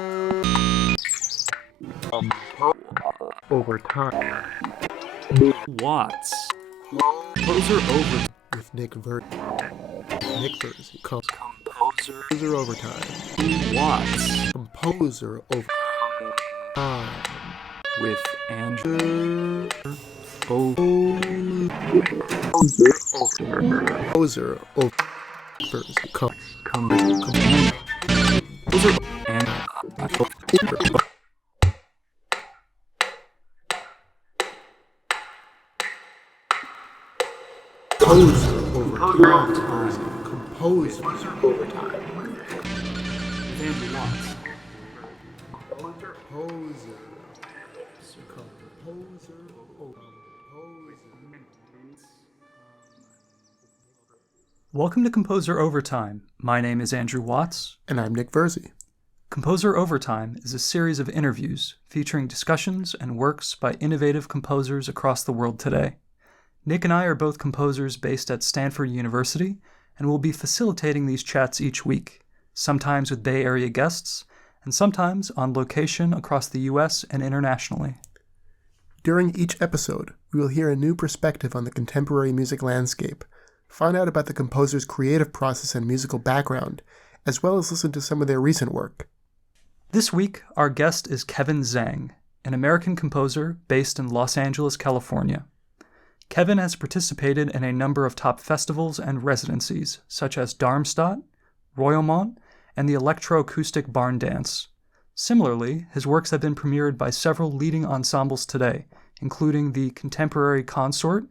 Over time. Watts. Composer over With Nick Verzi. Composer over time. Watts. Composer over time. With Andrew. Composer over Verzi. Composer and Composer over time. Composer over time. with Andrew Watts. Composer over. Welcome to Composer Overtime. My name is Andrew Watts. And I'm Nick Verzi. Composer Overtime is a series of interviews featuring discussions and works by innovative composers across the world today. Nick and I are both composers based at Stanford University, and will be facilitating these chats each week, sometimes with Bay Area guests, and sometimes on location across the U.S. and internationally. During each episode, we will hear a new perspective on the contemporary music landscape, find out about the composer's creative process and musical background, as well as listen to some of their recent work. This week, our guest is Kevin Zhang, an American composer based in Los Angeles, California. Kevin has participated in a number of top festivals and residencies, such as Darmstadt, Royaumont, and the Electroacoustic Barn Dance. Similarly, his works have been premiered by several leading ensembles today, including the Contemporary Consort,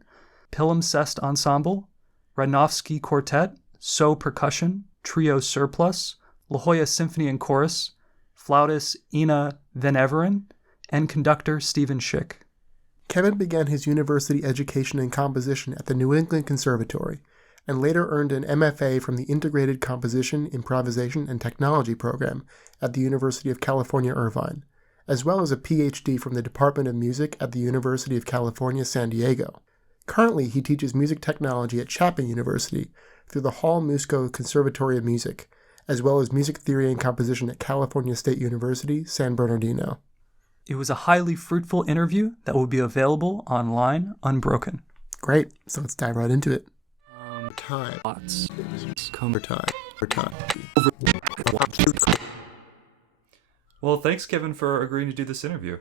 Palimpsest Ensemble, Radnofsky Quartet, Percussion, Trio Surplus, Jolla Symphony and Chorus, flutist Ine Vanoeveren, and conductor Steven Schick. Kevin began his university education in composition at the New England Conservatory, and later earned an MFA from the Integrated Composition, Improvisation, and Technology program at the University of California, Irvine, as well as a PhD from the Department of Music at the University of California, San Diego. Currently, he teaches music technology at Chapman University through the Hall-Musco Conservatory of Music, as well as music theory and composition at California State University, San Bernardino. It was a highly fruitful interview that will be available online unbroken. Great, so let's dive right into it. Well, thanks, Kevin, for agreeing to do this interview.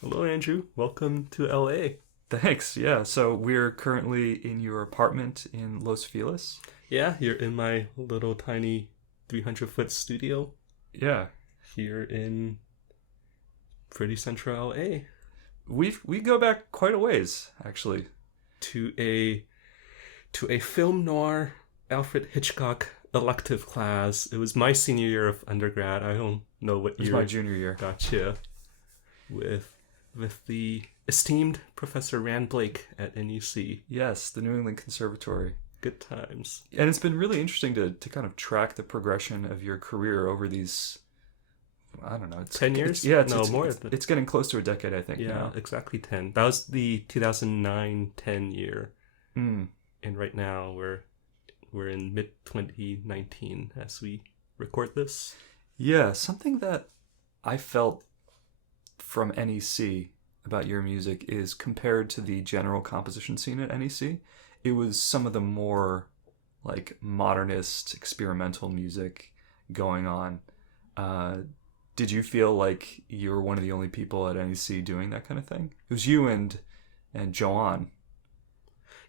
Hello, Andrew. Welcome to LA. Thanks, yeah. So we're currently in your apartment in Los Feliz. Yeah, you're in my little tiny 300-foot studio. Yeah. Here in pretty central LA. We go back quite a ways, actually. To a film noir Alfred Hitchcock elective class. It was my senior year of undergrad. I don't know what year. It was my junior year. Gotcha. With the esteemed Professor Rand Blake at NUC. Yes, the New England Conservatory. Good times. And it's been really interesting to kind of track the progression of your career over these, I don't know. 10 years? It's getting close to a decade, I think. Yeah, now. exactly 10. That was the 2009-10 year. Mm. And right now we're in mid-2019 as we record this. Yeah, something that I felt from NEC about your music is compared to the general composition scene at NEC, it was some of the more like modernist experimental music going on. Did you feel like you were one of the only people at NEC doing that kind of thing? It was you and Joan.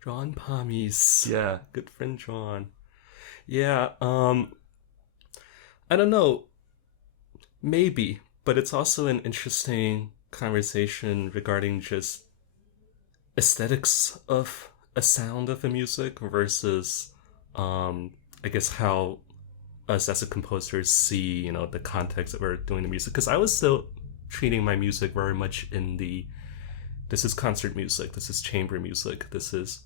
Joan Pamis. Yeah. Good friend Joan. Yeah, I don't know. Maybe, but it's also an interesting conversation regarding just aesthetics of a sound of a music versus, I guess, how us as a composer see, the context that we're doing the music. Because I was still treating my music very much in this is concert music, this is chamber music, this is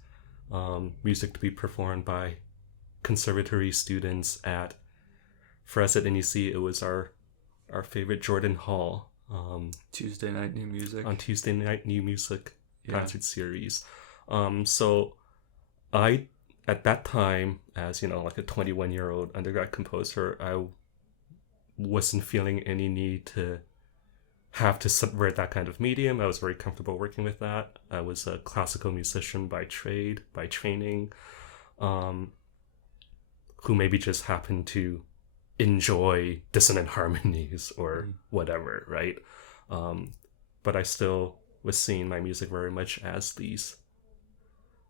music to be performed by conservatory students for us at NEC, it was our favorite Jordan Hall. Tuesday Night New Music. On Tuesday Night New Music concert series. So I, at that time, as like a 21-year-old undergrad composer, I wasn't feeling any need to have to subvert that kind of medium. I was very comfortable working with that. I was a classical musician by trade, by training, who maybe just happened to enjoy dissonant harmonies or whatever, right? But I still was seeing my music very much as these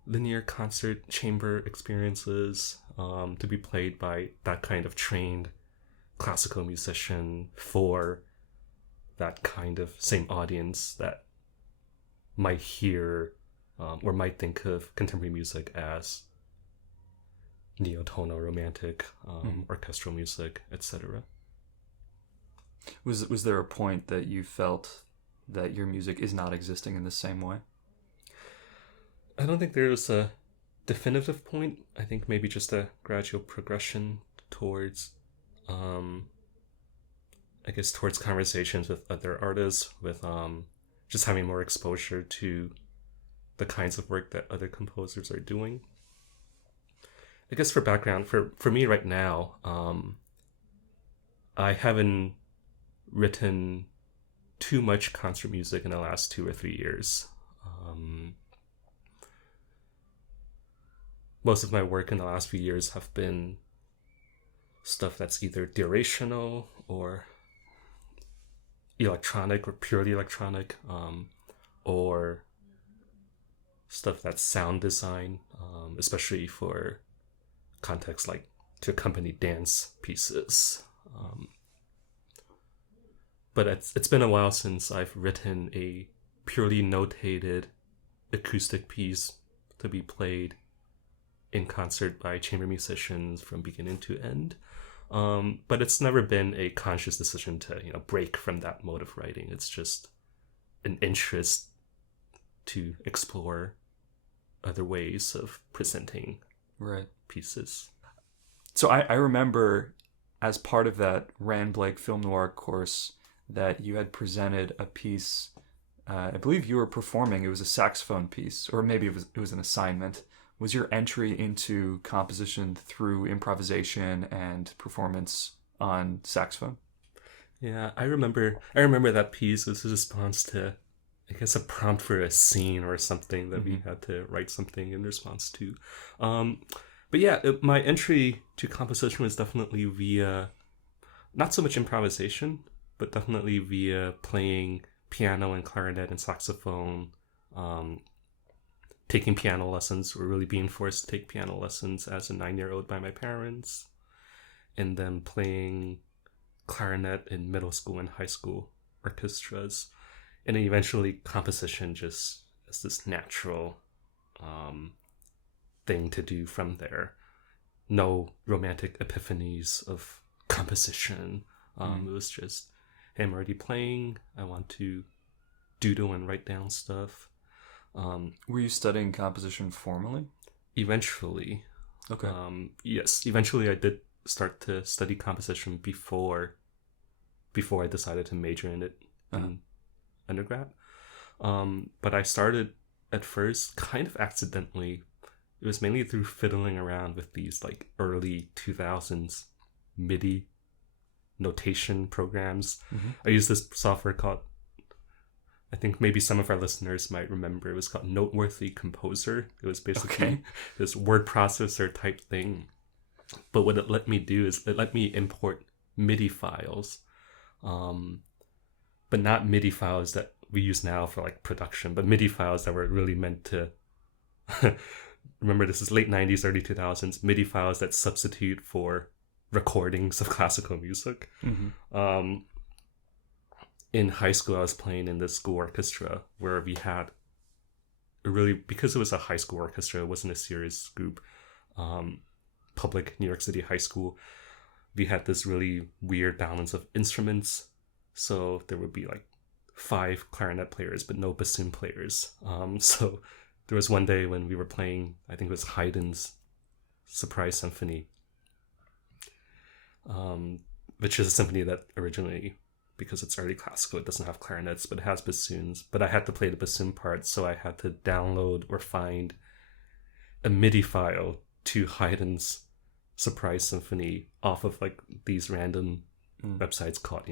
linear concert chamber experiences, to be played by that kind of trained classical musician for that kind of same audience that might hear or might think of contemporary music as neotonal, romantic, orchestral music, etc. Was there a point that you felt that your music is not existing in the same way? I don't think there was a definitive point. I think maybe just a gradual progression towards towards conversations with other artists, with just having more exposure to the kinds of work that other composers are doing. I guess for background, for me right now, I haven't written too much concert music in the last 2 or 3 years. Most of my work in the last few years have been stuff that's either durational or electronic or purely electronic, or stuff that's sound design, especially for contexts like to accompany dance pieces. But it's been a while since I've written a purely notated acoustic piece to be played in concert by chamber musicians from beginning to end. But it's never been a conscious decision to break from that mode of writing. It's just an interest to explore other ways of presenting pieces. So I remember as part of that Rand Blake Film Noir course that you had presented a piece. I believe you were performing. It was a saxophone piece, or maybe it was an assignment. Was your entry into composition through improvisation and performance on saxophone? Yeah, I remember that piece was a response to, I guess, a prompt for a scene or something that we had to write something in response to. But yeah, my entry to composition was definitely via, not so much improvisation, but definitely via playing piano and clarinet and saxophone, taking piano lessons, or really being forced to take piano lessons as a 9-year-old by my parents, and then playing clarinet in middle school and high school orchestras, and then eventually composition just as this natural thing to do from there. No romantic epiphanies of composition. It was just, hey, I'm already playing, I want to doodle and write down stuff. Were you studying composition formally? Eventually. Okay. Yes, eventually I did start to study composition before I decided to major in it in undergrad. But I started at first kind of accidentally. It was mainly through fiddling around with these like early 2000s MIDI notation programs. I used this software called, I think maybe some of our listeners might remember, it was called Noteworthy Composer. It was basically this word processor type thing. But what it let me do is it let me import MIDI files, but not MIDI files that we use now for like production, but MIDI files that were really meant to, remember this is late 90s, early 2000s, MIDI files that substitute for recordings of classical music. In high school, I was playing in the school orchestra where we had because it was a high school orchestra, it wasn't a serious group, public New York City high school, we had this really weird balance of instruments. So there would be like 5 clarinet players, but no bassoon players. So there was one day when we were playing, I think it was Haydn's Surprise Symphony, which is a symphony that originally, because it's early classical, it doesn't have clarinets, but it has bassoons. But I had to play the bassoon part, so I had to download or find a MIDI file to Haydn's Surprise Symphony off of like these random websites called,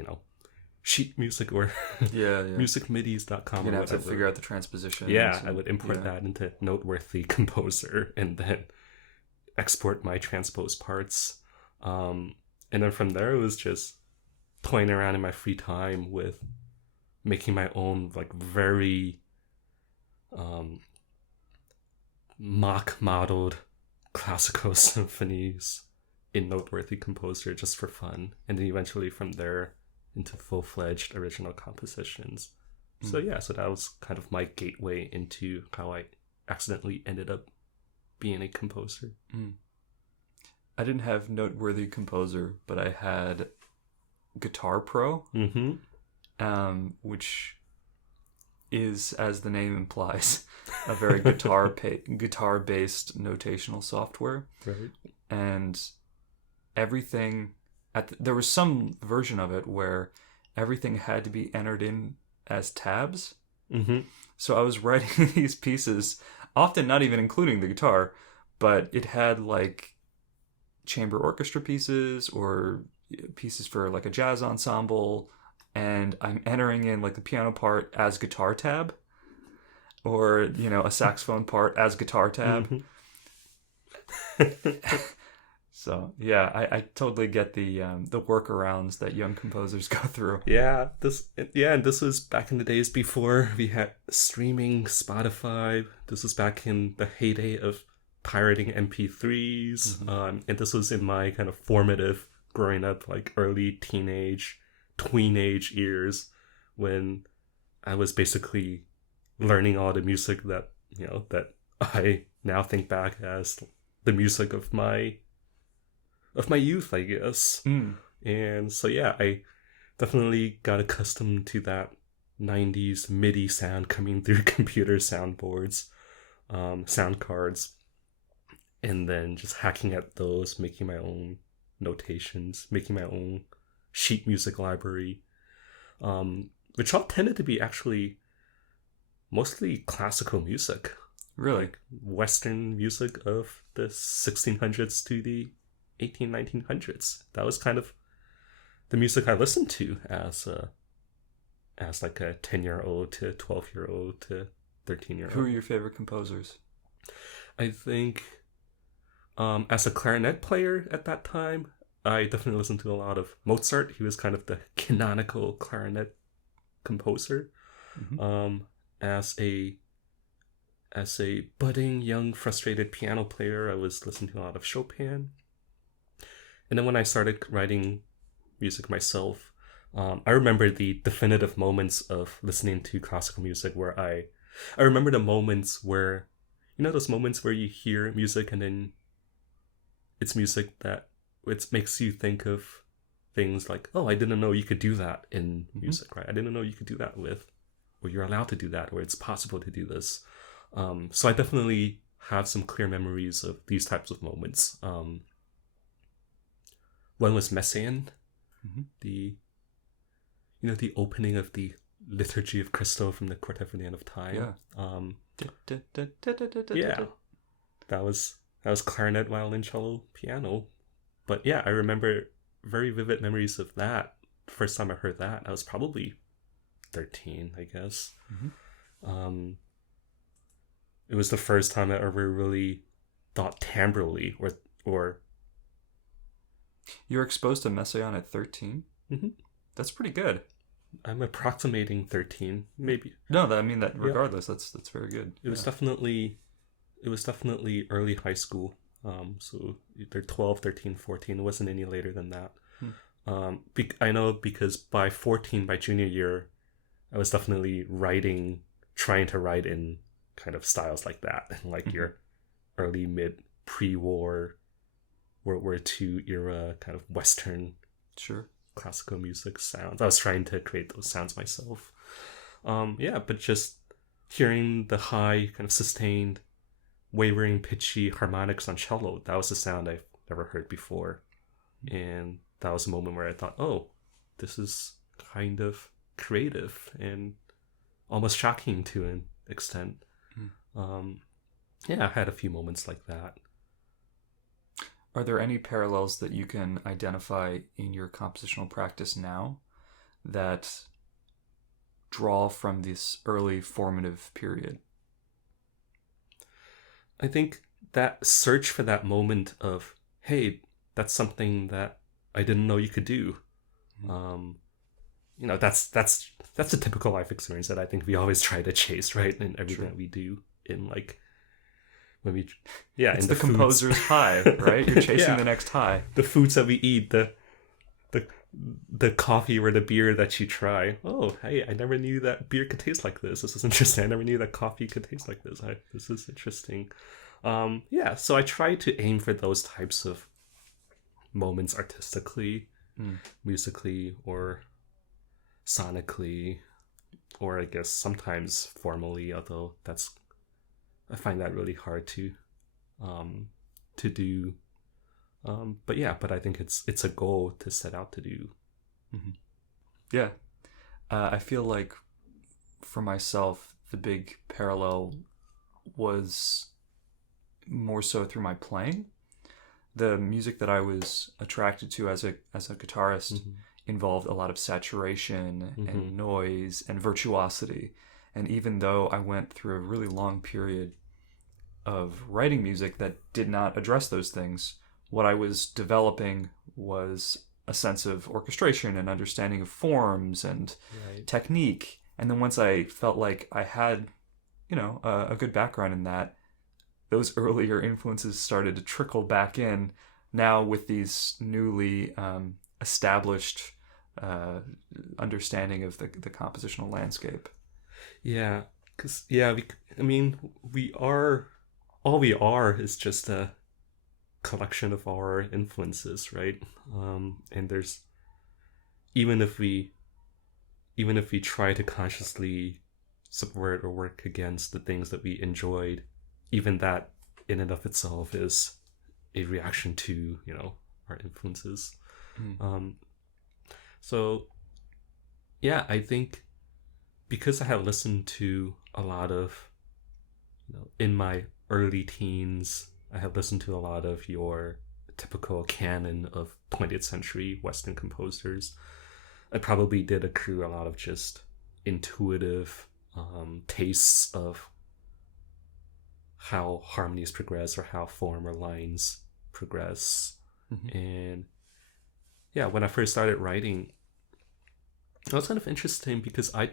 sheet music or yeah. musicmidis.com. You're gonna have to figure out the transposition. Yeah, I would import that into Noteworthy Composer and then export my transposed parts. And then from there, it was just toying around in my free time with making my own, like, very mock-modeled classical symphonies in Noteworthy Composer just for fun. And then eventually from there into full-fledged original compositions. So that was kind of my gateway into how I accidentally ended up being a composer. I didn't have Noteworthy Composer, but I had Guitar Pro, which is, as the name implies, a very guitar-based notational software. Right. And everything there was some version of it where everything had to be entered in as tabs. So I was writing these pieces, often not even including the guitar, but it had like chamber orchestra pieces or pieces for like a jazz ensemble, and I'm entering in like the piano part as guitar tab, or a saxophone part as guitar tab. So yeah, I totally get the workarounds that young composers go through. And this was back in the days before we had streaming, Spotify. This was back in the heyday of pirating MP3s, and this was in my kind of formative growing up, like early teenage, tween-age years, when I was basically learning all the music that that I now think back as the music of my youth, I guess. And so I definitely got accustomed to that 90s MIDI sound coming through computer soundboards, sound cards, and then just hacking at those, making my own notations, making my own sheet music library, which all tended to be actually mostly classical music. Really? Like Western music of the 1600s to the 1900s. That was kind of the music I listened to as like a 10-year-old to 12-year-old to 13-year-old. Who are your favorite composers? I think as a clarinet player at that time, I definitely listened to a lot of Mozart. He was kind of the canonical clarinet composer. As a budding, young, frustrated piano player, I was listening to a lot of Chopin. And then when I started writing music myself, I remember the definitive moments of listening to classical music where I remember the moments where, those moments where you hear music and then it's music that it makes you think of things like, oh, I didn't know you could do that in music, right? I didn't know you could do that with, or you're allowed to do that, or it's possible to do this. So I definitely have some clear memories of these types of moments. One was Messiaen, the opening of the Liturgy of Christo from the Quartet for the End of Time. That was clarinet, violin, cello, piano. But yeah, I remember very vivid memories of that. The first time I heard that, I was probably 13, I guess. It was the first time I ever really thought timbrally or You were exposed to Messiaen at 13? That's pretty good. I'm approximating 13, maybe. No, that regardless, that's very good. It was definitely early high school. So either 12, 13, 14. It wasn't any later than that. I know because by 14, by junior year, I was definitely trying to write in kind of styles like that, like your early, mid, pre-war, World War II era kind of Western classical music sounds. I was trying to create those sounds myself. But just hearing the high, kind of sustained, wavering, pitchy harmonics on cello, that was a sound I've never heard before. And that was a moment where I thought, oh, this is kind of creative and almost shocking to an extent. I had a few moments like that. Are there any parallels that you can identify in your compositional practice now that draw from this early formative period? I think that search for that moment of, hey, that's something that I didn't know you could do. That's a typical life experience that I think we always try to chase, right? In everything that we do, in like when we, it's in the composer's high, right? You're chasing the next high. The foods that we eat, the coffee or the beer that you try. Oh, hey, I never knew that beer could taste like this. This is interesting. I never knew that coffee could taste like this. This is interesting. So I try to aim for those types of moments artistically, musically, or sonically, or I guess sometimes formally, although I find that really hard to do. But I think it's a goal to set out to do. Mm-hmm. Yeah. I feel like for myself, the big parallel was more so through my playing. The music that I was attracted to as a guitarist involved a lot of saturation and noise and virtuosity. And even though I went through a really long period of writing music that did not address those things, what I was developing was a sense of orchestration and understanding of forms and technique. And then once I felt like I had, a good background in that, those earlier influences started to trickle back in now with these newly established understanding of the compositional landscape. Yeah, because all we are is just a collection of our influences, right? And there's even if we try to consciously subvert or work against the things that we enjoyed, even that in and of itself is a reaction to our influences. I think because I have listened to a lot of in my early teens, I have listened to a lot of your typical canon of 20th century Western composers. I probably did accrue a lot of just intuitive tastes of how harmonies progress or how form or lines progress. And when I first started writing, it was kind of interesting because I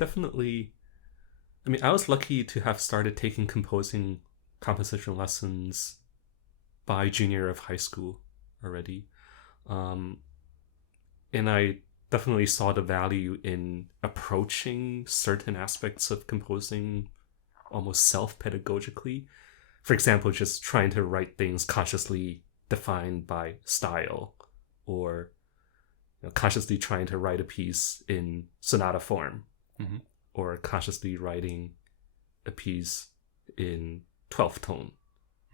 was lucky to have started taking composition lessons by junior year of high school already. And I definitely saw the value in approaching certain aspects of composing almost self-pedagogically. For example, just trying to write things consciously defined by style, or consciously trying to write a piece in sonata form, or consciously writing a piece in 12th tone,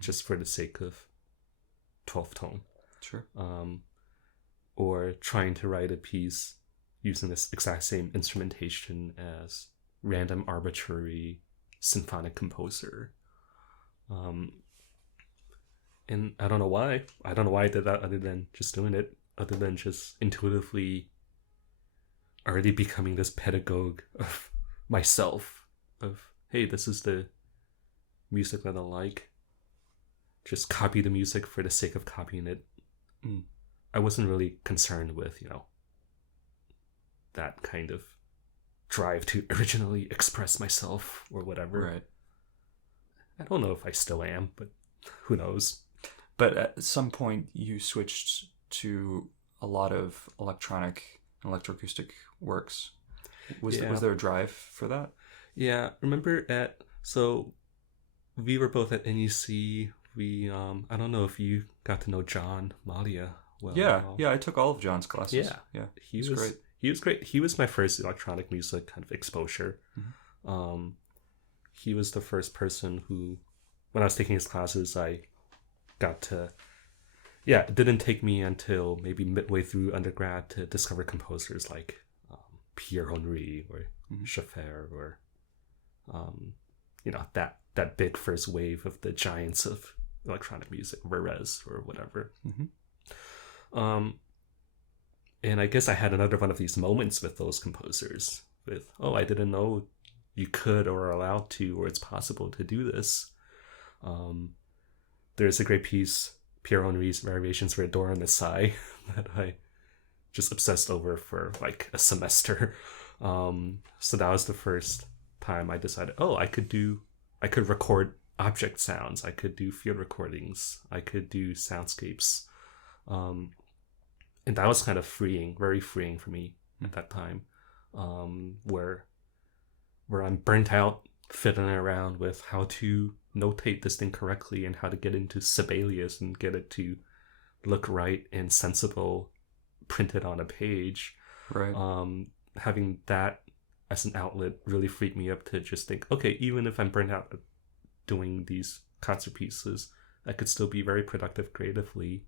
just for the sake of 12th tone. Sure. Or trying to write a piece using this exact same instrumentation as random arbitrary symphonic composer. And I don't know why. I did that other than just doing it, other than just intuitively already becoming this pedagogue of myself, of, hey, this is the music that I like. Just copy the music for the sake of copying it. I wasn't really concerned with, that kind of drive to originally express myself or whatever. Right. I don't know if I still am, but who knows? But at some point, you switched to a lot of electronic and electroacoustic works. Was there a drive for that? Yeah, remember so we were both at NUC. We I don't know if you got to know John Malia well. Yeah, I took all of John's classes. Yeah, he was great. He was great. He was my first electronic music kind of exposure. He was the first person who, when I was taking his classes, I got to. Yeah, it didn't take me until maybe midway through undergrad to discover composers like Pierre Henry or Schaffer or that big first wave of the giants of electronic music, Varese or whatever. And I guess I had another one of these moments with those composers with, oh, I didn't know you could or are allowed to, or it's possible to do this. There's a great piece, Pierre Henry's Variations for a Door on the Sigh, that I just obsessed over for like a semester. So that was the first time I decided, oh, I could record object sounds, I could do field recordings, I could do soundscapes. And that was kind of freeing, very freeing for me at that time, where I'm burnt out fiddling around with how to notate this thing correctly and how to get into Sibelius and get it to look right and sensible printed on a page. Right. Having that as an outlet really freed me up to just think, okay, even if I'm burnt out doing these concert pieces, I could still be very productive creatively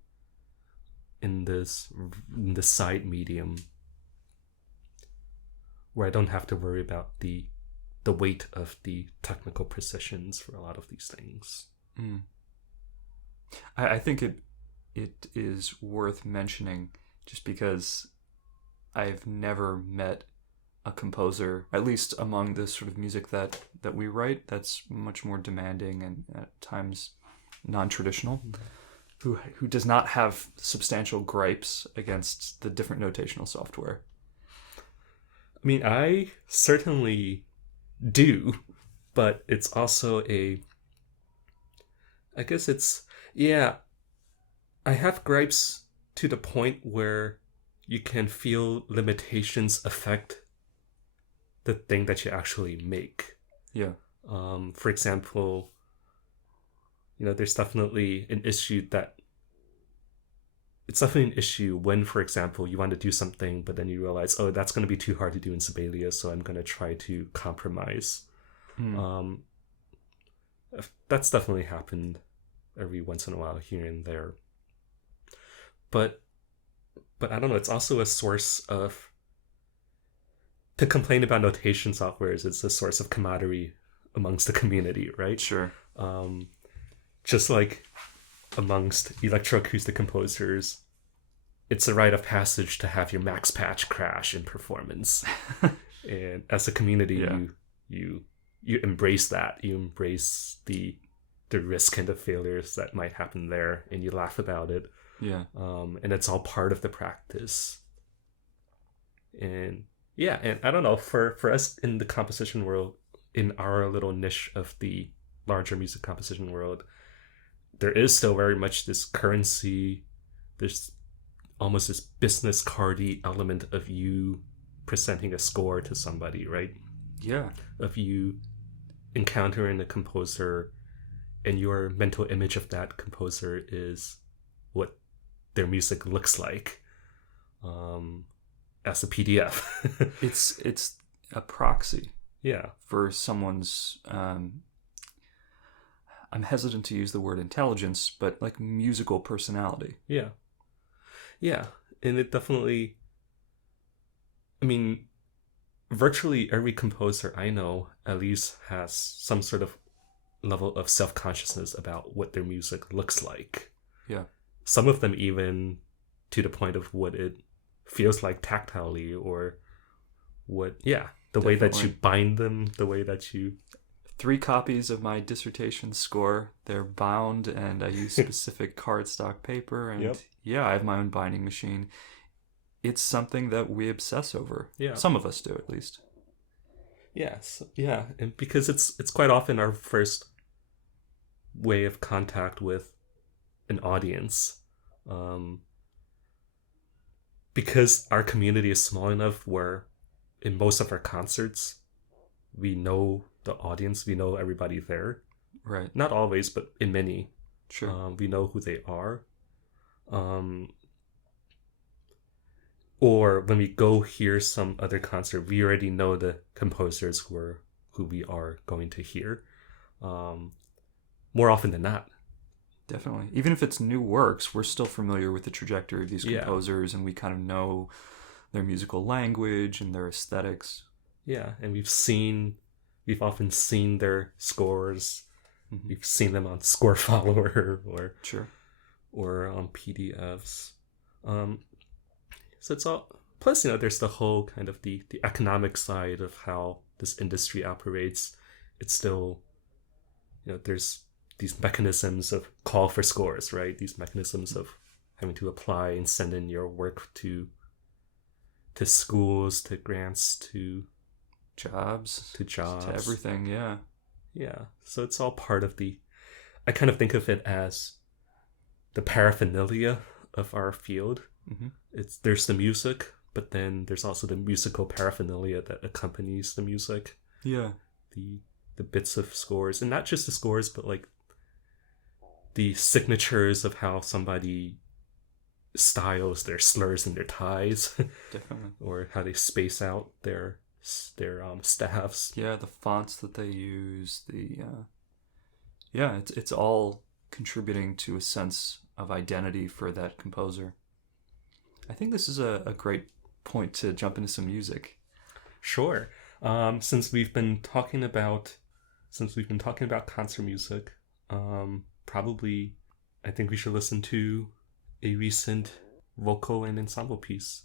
in this side medium where I don't have to worry about the weight of the technical precisions for a lot of these things. I think it is worth mentioning just because I've never met a composer, at least among the sort of music that we write, that's much more demanding and at times non-traditional, who does not have substantial gripes against the different notational software. I mean, I certainly do, but it's also I guess it's, yeah, I have gripes to the point where you can feel limitations affect the thing that you actually make. Yeah. For example, there's definitely an issue when, for example, you want to do something, but then you realize, oh, that's going to be too hard to do in Sibelius, so I'm going to try to compromise. That's definitely happened every once in a while here and there. But I don't know, it's also a source of, to complain about notation softwares, it's a source of camaraderie amongst the community, right? Sure. Just like amongst electroacoustic composers, it's a rite of passage to have your max patch crash in performance. And as a community, you embrace that. You embrace the risk and the failures that might happen there, and you laugh about it. Yeah. And it's all part of the practice. And yeah, and I don't know, for us in the composition world, in our little niche of the larger music composition world, there is still very much this currency, there's almost this business cardy element of you presenting a score to somebody, right? Yeah. Of you encountering a composer and your mental image of that composer is what their music looks like as a PDF. It's a proxy. Yeah. For someone's I'm hesitant to use the word intelligence, but like musical personality. Yeah. Yeah. And it definitely, I mean, virtually every composer I know at least has some sort of level of self-consciousness about what their music looks like. Yeah. Some of them even to the point of what it feels like tactilely, or what, the way that you bind them, the way that you... 3 copies of my dissertation score. They're bound, and I use specific cardstock paper, and I have my own binding machine. It's something that we obsess over. Yeah. Some of us do, at least. Yes. Yeah. And because it's quite often our first way of contact with an audience. Because our community is small enough where in most of our concerts, we know the audience, we know everybody there. Right. Not always, but in many. Sure. We know who they are. Or when we go hear some other concert, we already know the composers who we are going to hear. More often than not. Definitely. Even if it's new works, we're still familiar with the trajectory of these composers, and we kind of know their musical language and their aesthetics. Yeah, and we've often seen their scores. Mm-hmm. We've seen them on Score Follower or on PDFs. So it's all, plus, there's the whole kind of the economic side of how this industry operates. It's still, there's these mechanisms of call for scores, right? These mechanisms of having to apply and send in your work to schools, to grants, to jobs, to everything. Yeah. So it's all part of I kind of think of it as the paraphernalia of our field. Mm-hmm. There's the music, but then there's also the musical paraphernalia that accompanies the music. Yeah. The bits of scores, and not just the scores, but like the signatures of how somebody styles their slurs and their ties. Definitely. Or how they space out their staffs. Yeah, the fonts that they use, it's all contributing to a sense of identity for that composer. I think this is a great point to jump into some music. Sure. Since we've been talking about concert music, probably I think we should listen to a recent vocal and ensemble piece.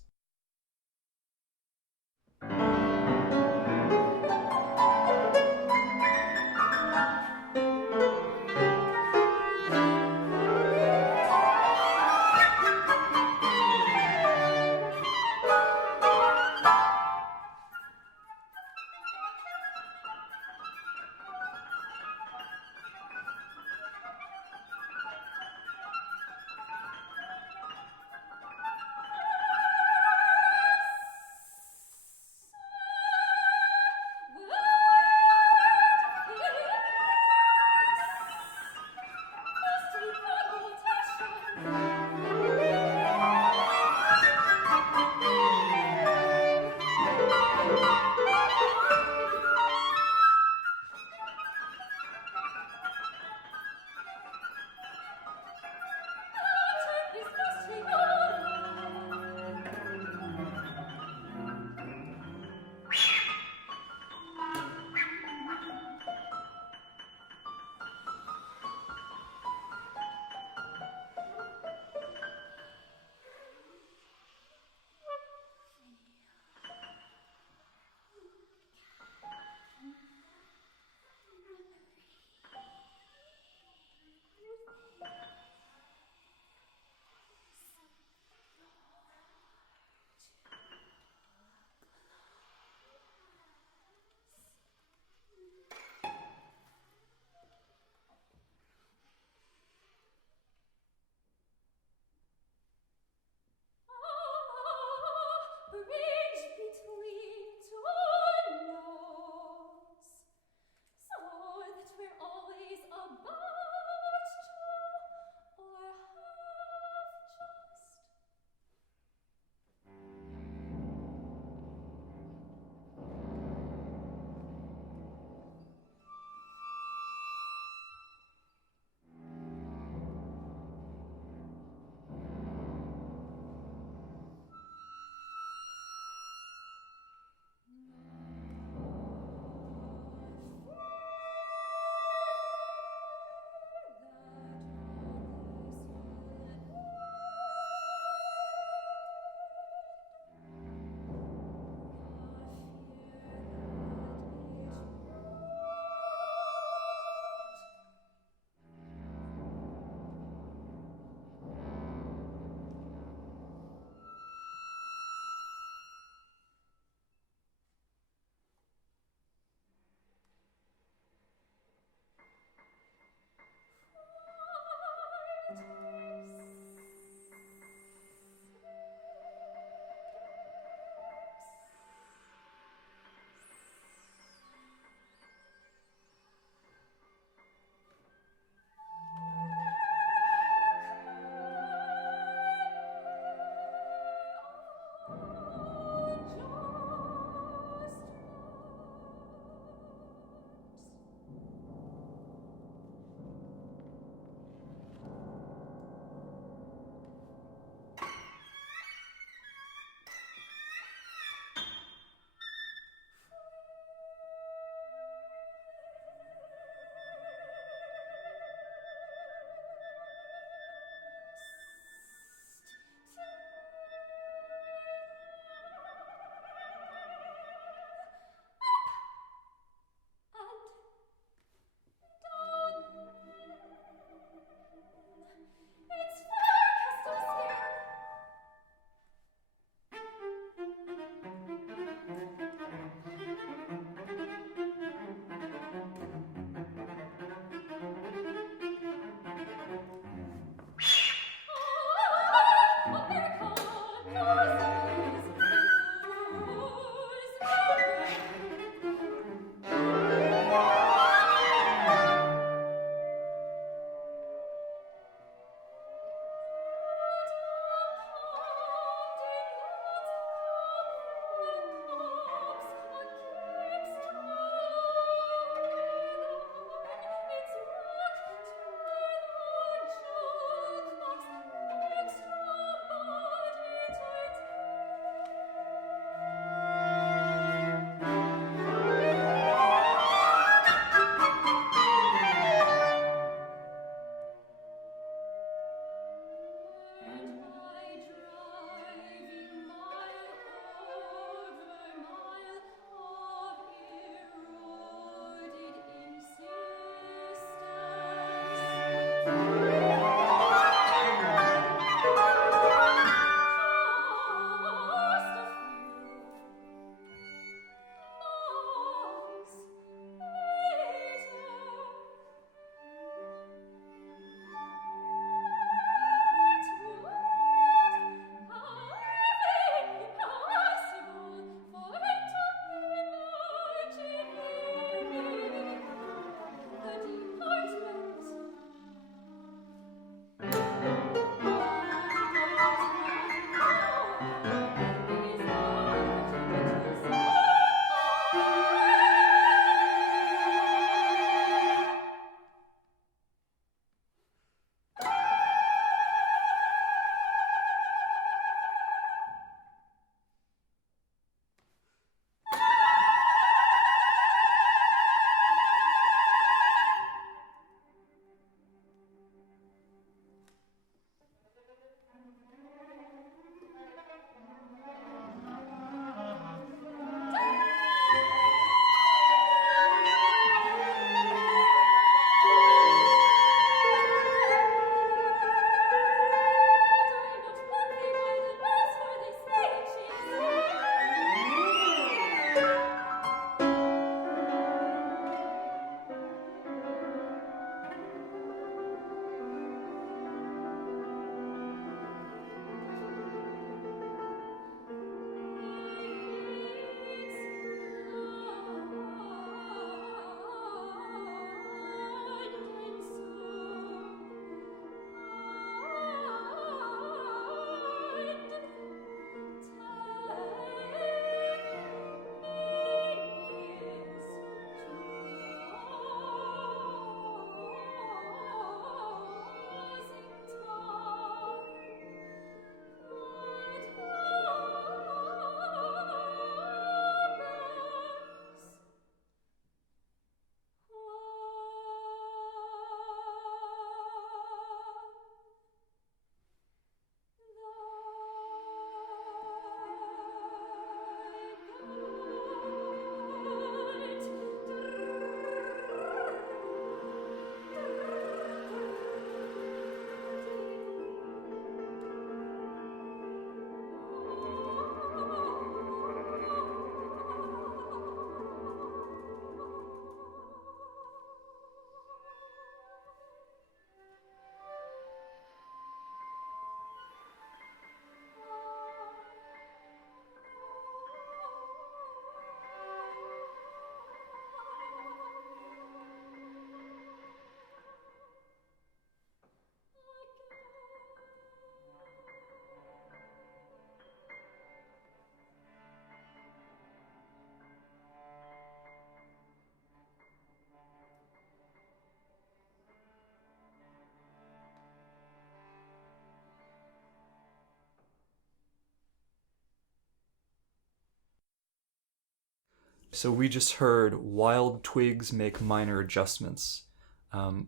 So we just heard Wild Twigs Make Minor Adjustments.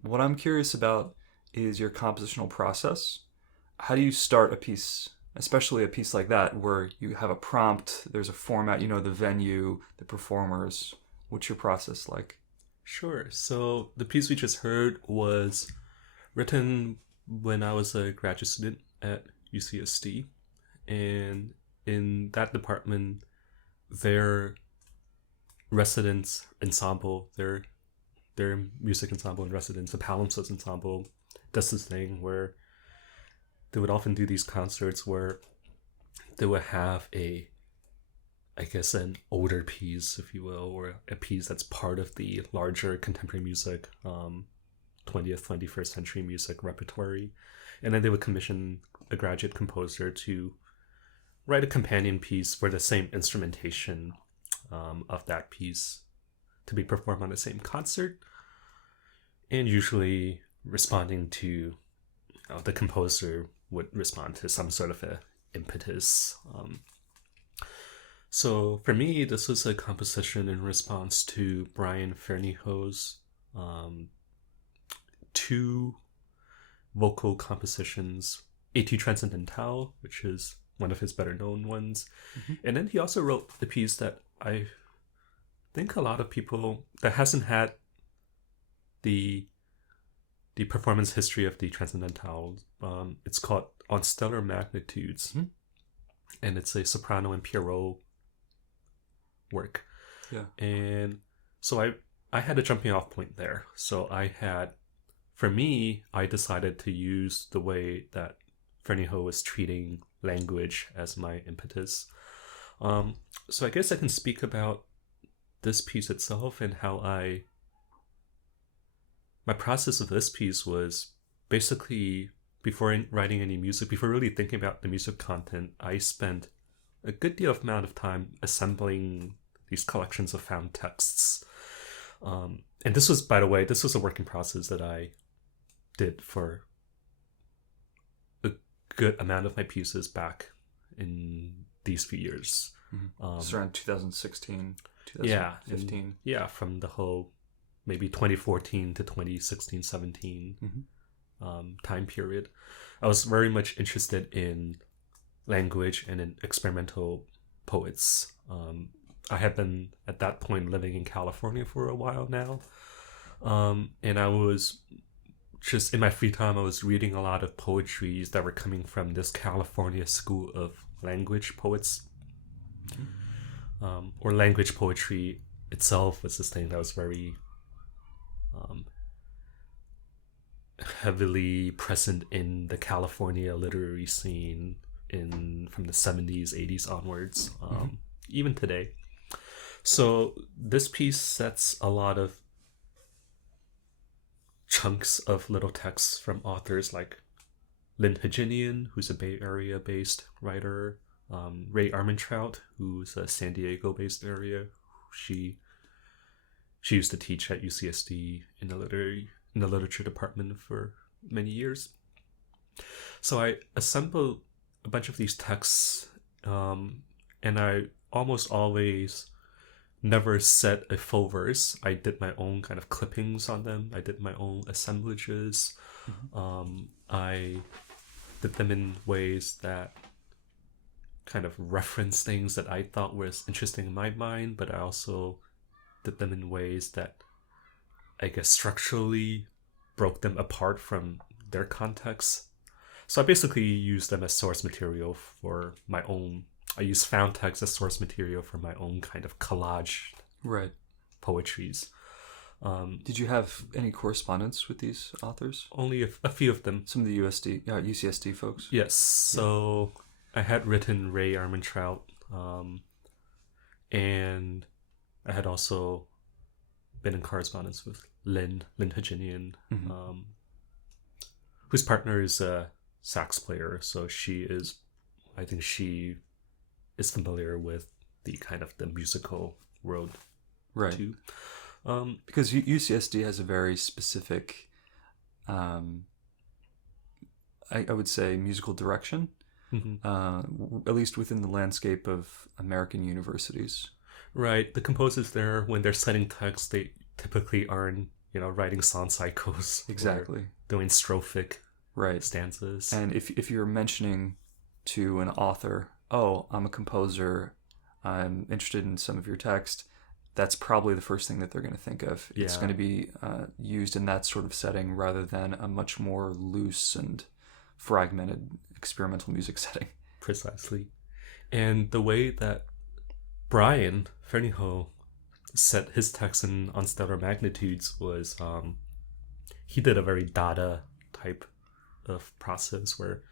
What I'm curious about is your compositional process. How do you start a piece, especially a piece like that, where you have a prompt, there's a format, you know, the venue, the performers. What's your process like? Sure. So the piece we just heard was written when I was a graduate student at UCSD. And in that department, their residence ensemble, their music ensemble in residence, the Palimpsest Ensemble, does this thing where they would often do these concerts where they would have an older piece, if you will, or a piece that's part of the larger contemporary music, 20th, 21st century music repertoire. And then they would commission a graduate composer to write a companion piece for the same instrumentation of that piece to be performed on the same concert. And usually responding to, the composer would respond to some sort of a impetus. So for me, this was a composition in response to Brian Ferneyhough's 2 vocal compositions, Etude Transcendentale, which is one of his better known ones. Mm-hmm. And then he also wrote the piece that I think a lot of people, that hasn't had the performance history of the Transcendentale. It's called On Stellar Magnitudes. Mm-hmm. And it's a soprano and Pierrot work. Yeah. And so I had a jumping off point there. So for me, I decided to use the way that Ferneyhough was treating language as my impetus. So I guess I can speak about this piece itself and how my process of this piece was basically, before writing any music, before really thinking about the music content, I spent a good deal of amount of time assembling these collections of found texts. And this was, by the way, this was a working process that I did for a good amount of my pieces back in these few years. Mm-hmm. So around 2016, 2015. Yeah, from the whole maybe 2014 to 2016, 17 time period. I was very much interested in language and in experimental poets. I had been at that point living in California for a while now. And I was just, in my free time, I was reading a lot of poetries that were coming from this California school of language poets. Or language poetry itself was this thing that was very heavily present in the California literary scene from the 70s, 80s onwards, even today. So this piece sets a lot of chunks of little texts from authors like Lynn Haginian, who's a Bay Area based writer, Ray Armentrout, who's a San Diego based area. She used to teach at UCSD in the literature department for many years. So I assembled a bunch of these texts, and I almost always never set a full verse. I did my own kind of clippings on them. I did my own assemblages. I did them in ways that kind of reference things that I thought was interesting in my mind, but I also did them in ways that I guess structurally broke them apart from their context. So I basically used them as source material for my own. I used found text as source material for my own kind of collage poetries. Did you have any correspondence with these authors? Only a few of them. Some of the UCSD folks? Yes. So I had written Ray Armentrout, and I had also been in correspondence with Lynn Haginian, whose partner is a sax player. So I think she is familiar with the kind of the musical world, too. Because UCSD has a very specific, I would say, musical direction, at least within the landscape of American universities. Right. The composers there, when they're setting text, they typically aren't, writing song cycles. Exactly. Or doing strophic Right. stanzas. And if you're mentioning to an author, oh, I'm a composer, I'm interested in some of your text, that's probably the first thing that they're going to think of. It's going to be used in that sort of setting rather than a much more loose and fragmented experimental music setting. Precisely. And the way that Brian Fernyhough set his text on stellar magnitudes was he did a very Dada type of process where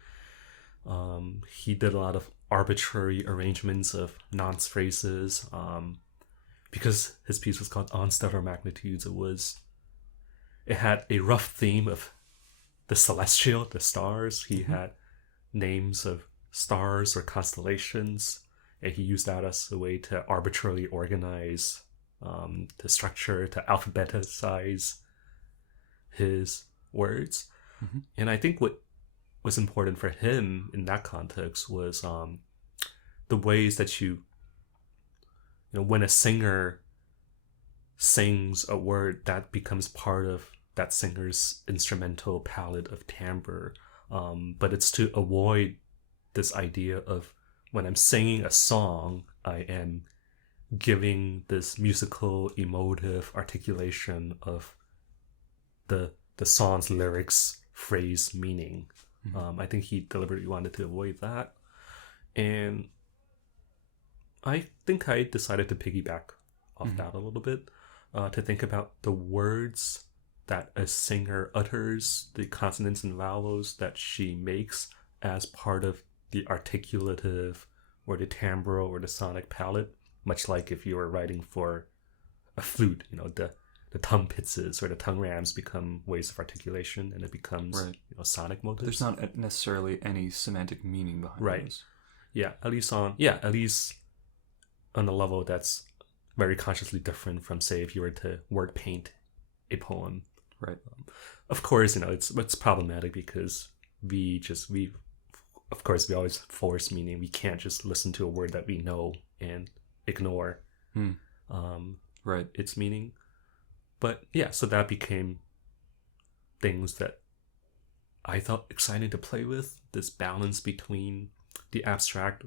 he did a lot of arbitrary arrangements of nonce phrases. Because his piece was called On Stellar Magnitudes, it had a rough theme of the celestial, the stars. He had names of stars or constellations, and he used that as a way to arbitrarily organize the structure, to alphabetize his words. Mm-hmm. And I think what was important for him in that context was the ways that when a singer sings a word, that becomes part of that singer's instrumental palette of timbre. But it's to avoid this idea of when I'm singing a song, I am giving this musical, emotive articulation of the song's lyrics, phrase, meaning. Mm-hmm. I think he deliberately wanted to avoid that. And I think I decided to piggyback off that a little bit, to think about the words that a singer utters, the consonants and vowels that she makes as part of the articulative or the timbral or the sonic palette, much like if you were writing for a flute, the tongue pitches or the tongue rams become ways of articulation, and it becomes sonic motives. There's not necessarily any semantic meaning behind those. Yeah, at least on a level that's very consciously different from, say, if you were to word paint a poem. Right. Of course, it's problematic because we always force meaning. We can't just listen to a word that we know and ignore its meaning. But yeah, so that became things that I thought exciting to play with, this balance between the abstract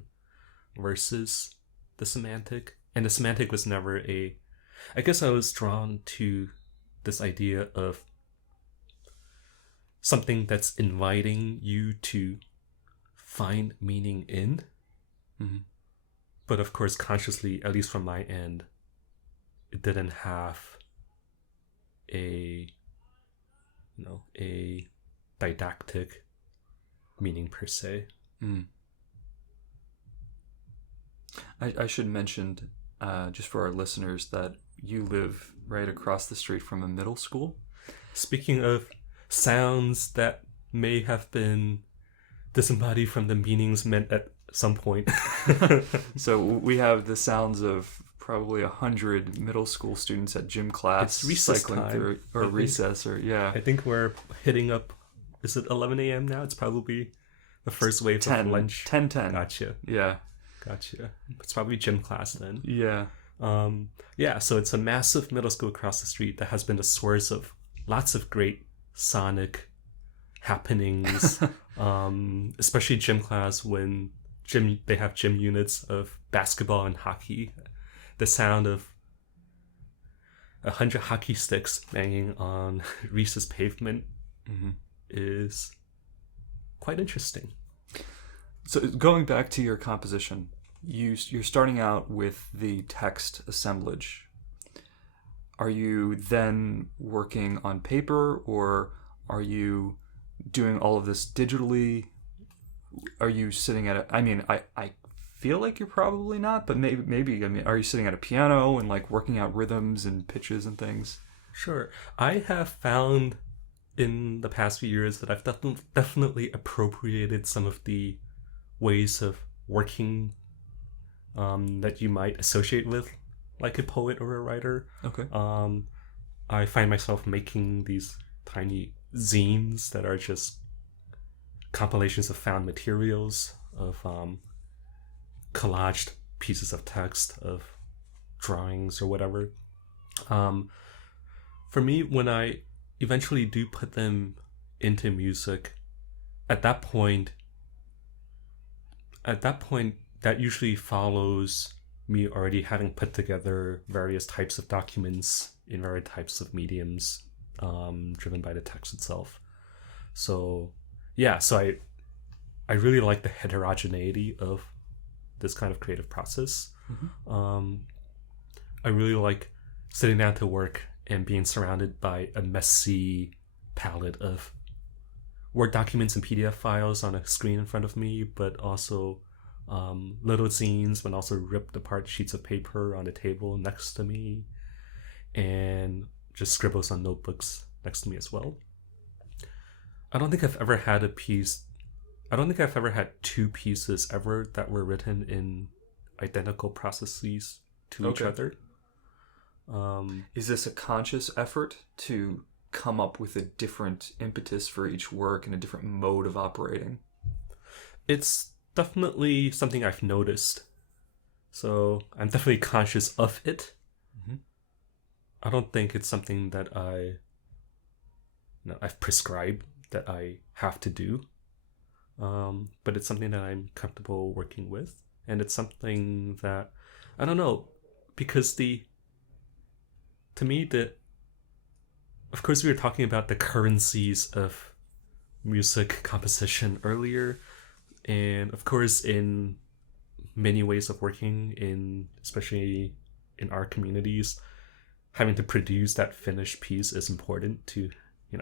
versus the semantic. And the semantic was never I guess I was drawn to this idea of something that's inviting you to find meaning in. Mm-hmm. But of course, consciously, at least from my end, it didn't have a didactic meaning per se. I should mention, just for our listeners, that you live right across the street from a middle school. Speaking of sounds that may have been disembodied from the meanings meant at some point. So we have the sounds of probably 100 middle school students at gym class. It's recess cycling time. Through, or recess, or yeah. I think we're hitting up, is it 11 a.m. now? It's probably the first wave of lunch. 10:10. Gotcha. Yeah. Gotcha. It's probably gym class then. Yeah. So it's a massive middle school across the street that has been a source of lots of great sonic happenings, especially gym class when they have gym units of basketball and hockey. The sound of 100 hockey sticks banging on recess pavement is quite interesting. So going back to your composition, you're starting out with the text assemblage. Are you then working on paper, or are you doing all of this digitally? Are you sitting at I feel like you're probably not, but maybe are you sitting at a piano and like working out rhythms and pitches and things? Sure. I have found in the past few years that I've definitely appropriated some of the ways of working that you might associate with like a poet or a writer. Okay. I find myself making these tiny zines that are just compilations of found materials, of collaged pieces of text, of drawings or whatever. For me, when I eventually do put them into music, at that point, that usually follows me already having put together various types of documents in various types of mediums, driven by the text itself. So I really like the heterogeneity of this kind of creative process. I really like sitting down to work and being surrounded by a messy palette of Word documents and PDF files on a screen in front of me, but also little zines, but also ripped apart sheets of paper on a table next to me, and just scribbles on notebooks next to me as well. I don't think I've ever had two pieces ever that were written in identical processes to each other. Is this a conscious effort to come up with a different impetus for each work and a different mode of operating? It's definitely something I've noticed. So I'm definitely conscious of it. I don't think it's something that I've prescribed that I have to do. But it's something that I'm comfortable working with. And it's something that, I don't know, because of course, we were talking about the currencies of music composition earlier. And of course, in many ways of working, especially in our communities, having to produce that finished piece is important to,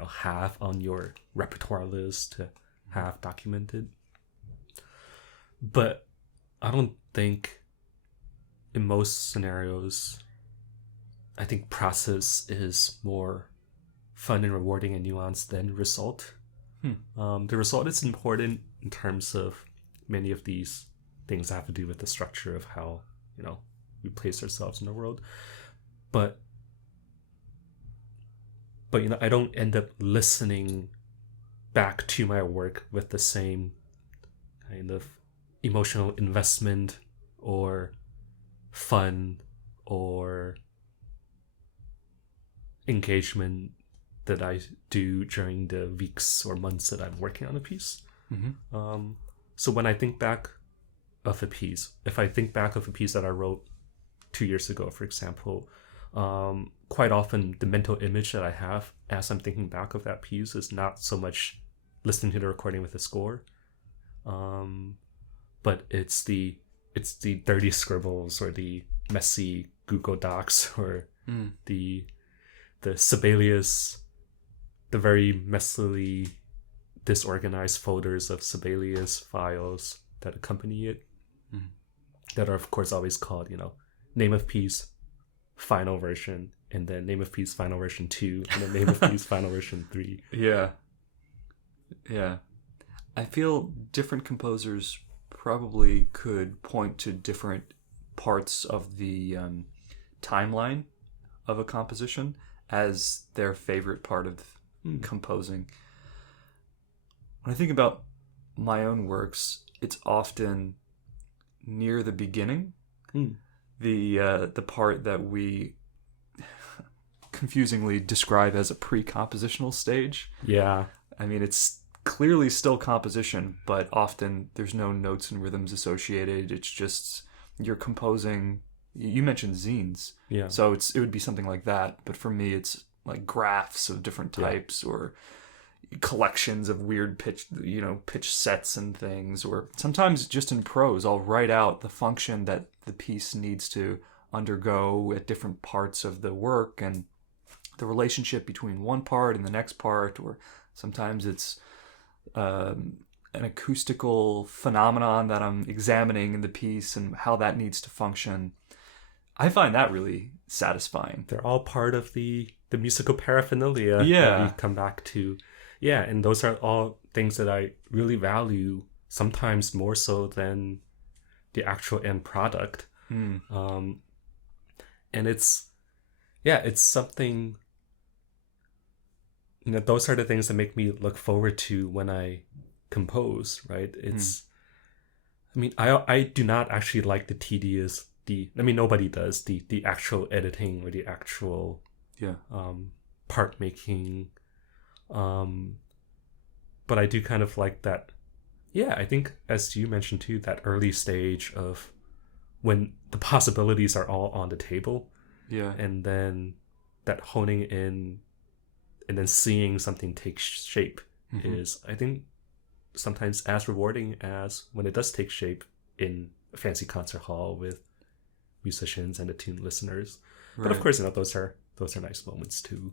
have on your repertoire list, to have documented. But I don't think in most scenarios, I think process is more fun and rewarding and nuanced than result. The result is important in terms of many of these things that have to do with the structure of how, we place ourselves in the world. But I don't end up listening back to my work with the same kind of emotional investment or fun or engagement that I do during the weeks or months that I'm working on a piece. So when I think back of a piece, if I think back of a piece that I wrote 2 years ago, for example, quite often the mental image that I have as I'm thinking back of that piece is not so much listening to the recording with the score, but it's the dirty scribbles or the messy Google Docs or the Sibelius, the very messily disorganized folders of Sibelius files that accompany it, that are of course always called, name of piece, final version, and then name of piece, final version 2, and then name of piece, final version 3. Yeah. I feel different composers probably could point to different parts of the timeline of a composition as their favorite part of composing. When I think about my own works, it's often near the beginning, the part that we confusingly describe as a pre-compositional stage. Yeah. I mean, it's clearly still composition, but often there's no notes and rhythms associated. It's just you're composing. You mentioned zines, so it would be something like that. But for me, it's like graphs of different types or collections of weird pitch sets and things. Or sometimes just in prose, I'll write out the function that the piece needs to undergo at different parts of the work and the relationship between one part and the next part. Or sometimes it's an acoustical phenomenon that I'm examining in the piece and how that needs to function. I find that really satisfying. They're all part of the musical paraphernalia that we come back to. Yeah, and those are all things that I really value, sometimes more so than the actual end product. And it's something, those are the things that make me look forward to when I compose, right? It's, I mean, I do not actually like the nobody does the actual editing or the actual part making. But I do kind of like that. Yeah, I think, as you mentioned too, that early stage of when the possibilities are all on the table. Yeah. And then that honing in and then seeing something take shape is, I think, sometimes as rewarding as when it does take shape in a fancy concert hall with musicians and attuned listeners. Right. But of course, those are nice moments too.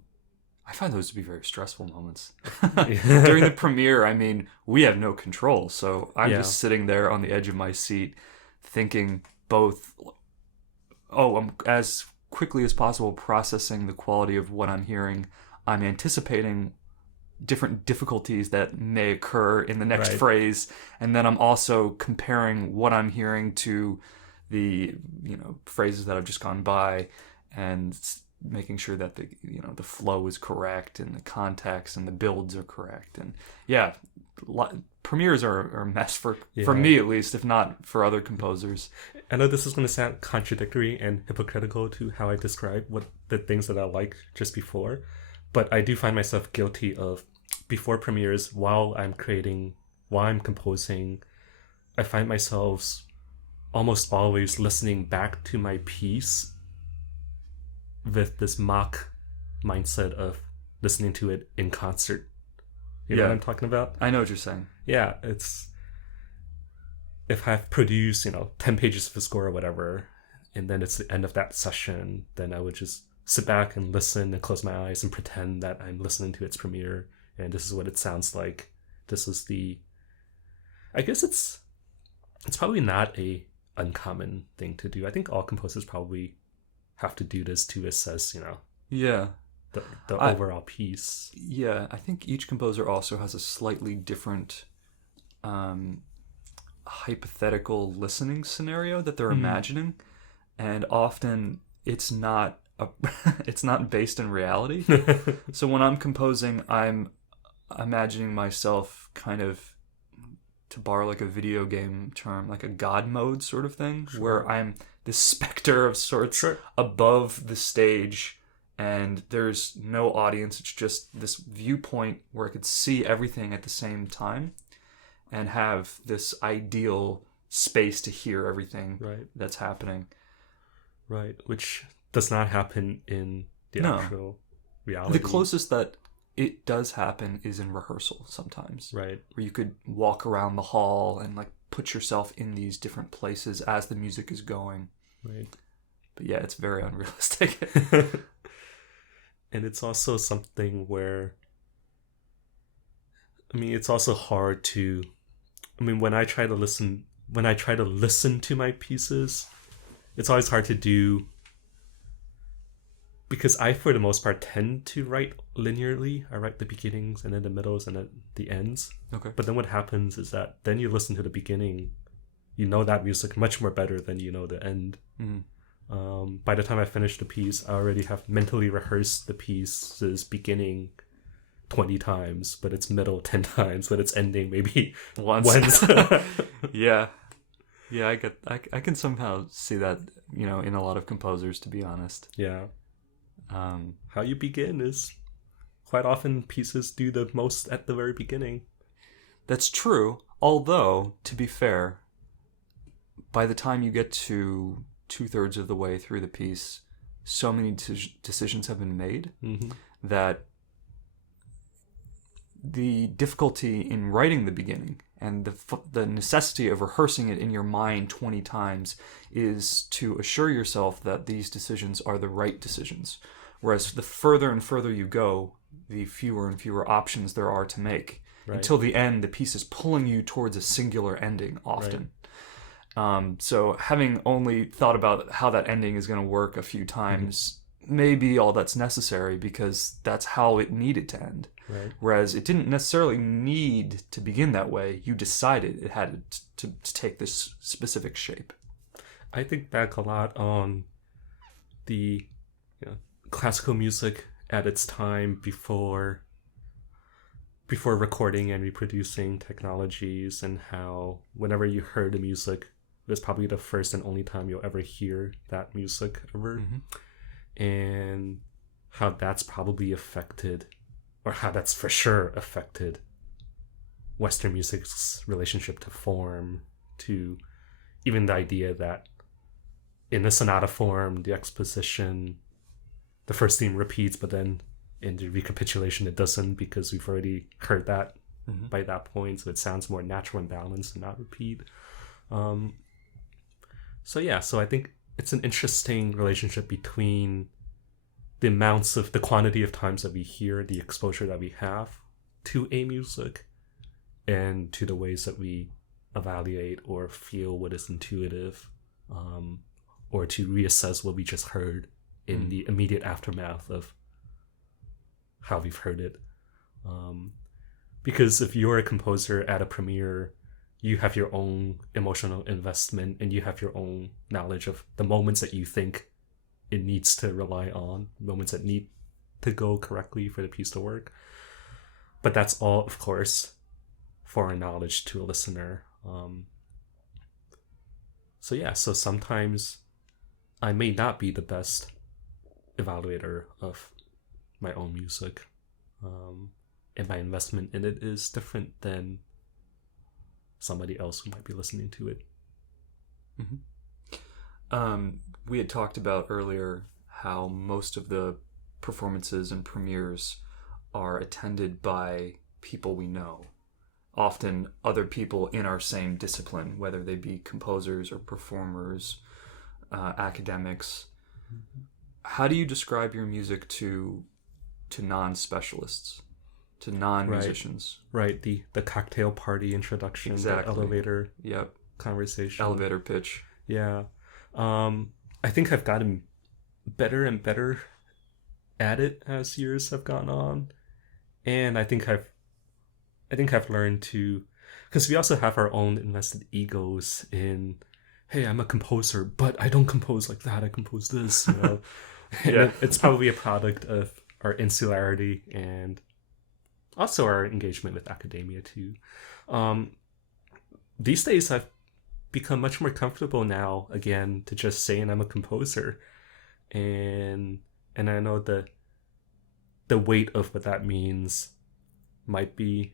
I find those to be very stressful moments. During the premiere, I mean, we have no control, so I'm just sitting there on the edge of my seat thinking both, I'm as quickly as possible processing the quality of what I'm hearing. I'm anticipating different difficulties that may occur in the next phrase, and then I'm also comparing what I'm hearing to the phrases that have just gone by, and making sure that the flow is correct and the context and the builds are correct. And premieres are a mess for me, at least, if not for other composers. I know this is going to sound contradictory and hypocritical to how I describe what the things that I like just before, but I do find myself guilty of, before premieres, while I'm composing, I find myself almost always listening back to my piece with this mock mindset of listening to it in concert. You know what I'm talking about? I know what you're saying. Yeah, it's, if I've produced 10 pages of a score or whatever, and then it's the end of that session, then I would just sit back and listen and close my eyes and pretend that I'm listening to its premiere, and this is what it sounds like. This is I guess it's probably not a uncommon thing to do. I think all composers probably have to do this to assess, the overall piece. Yeah, I think each composer also has a slightly different hypothetical listening scenario that they're imagining, and often it's not it's not based in reality. So when I'm composing, I'm imagining myself kind of, to borrow like a video game term, like a god mode sort of thing, where I'm this specter of sorts above the stage, and there's no audience. It's just this viewpoint where I could see everything at the same time and have this ideal space to hear everything that's happening. Right, which does not happen in the actual reality. The closest that it does happen is in rehearsal sometimes. Right. Where you could walk around the hall and like put yourself in these different places as the music is going. Right. But yeah, it's very unrealistic. And it's also something where, it's also hard to, when I try to listen to my pieces, it's always hard to do, because I, for the most part, tend to write linearly. I write the beginnings and then the middles and then the ends. Okay. But then what happens is that then you listen to the beginning, you know that music much more better than you know the end. By the time I finish the piece, I already have mentally rehearsed the piece's beginning 20 times, but its middle 10 times, but its ending maybe once. Yeah, I can somehow see that, in a lot of composers, to be honest. Yeah. How you begin is quite often pieces do the most at the very beginning. That's true. Although, to be fair, by the time you get to 2/3 of the way through the piece, so many decisions have been made that the difficulty in writing the beginning and the necessity of rehearsing it in your mind 20 times is to assure yourself that these decisions are the right decisions. Whereas the further and further you go, the fewer and fewer options there are to make. Right. Until the end, the piece is pulling you towards a singular ending often. Right. So having only thought about how that ending is going to work a few times may be all that's necessary, because that's how it needed to end. Right. Whereas it didn't necessarily need to begin that way. You decided it had to take this specific shape. I think back a lot on the classical music at its time before recording and reproducing technologies, and how whenever you heard the music it's probably the first and only time you'll ever hear that music ever. And how that's probably affected, or how that's for sure affected Western music's relationship to form, to even the idea that in the sonata form, the exposition, the first theme repeats, but then in the recapitulation it doesn't, because we've already heard that by that point, so it sounds more natural and balanced and not repeat. So I think it's an interesting relationship between the quantity of times that we hear, the exposure that we have to a music, and to the ways that we evaluate or feel what is intuitive, or to reassess what we just heard in the immediate aftermath of how we've heard it. Because if you're a composer at a premiere, you have your own emotional investment, and you have your own knowledge of the moments that you think it needs to rely on, moments that need to go correctly for the piece to work. But that's all, of course, foreign knowledge to a listener. So sometimes I may not be the best evaluator of my own music, and my investment in it is different than somebody else who might be listening to it. We had talked about earlier how most of the performances and premieres are attended by people we know, often other people in our same discipline, whether they be composers or performers, academics. How do you describe your music to non-specialists, to non-musicians? Right. The cocktail party introduction, exactly. The elevator conversation. Elevator pitch. Yeah. I think I've gotten better and better at it as years have gone on. And I think I've learned to, because we also have our own invested egos in, hey, I'm a composer, but I don't compose like that. I compose this, you know. It's probably a product of our insularity and also our engagement with academia too. These days I've become much more comfortable now, again, to just saying I'm a composer, and I know the weight of what that means might be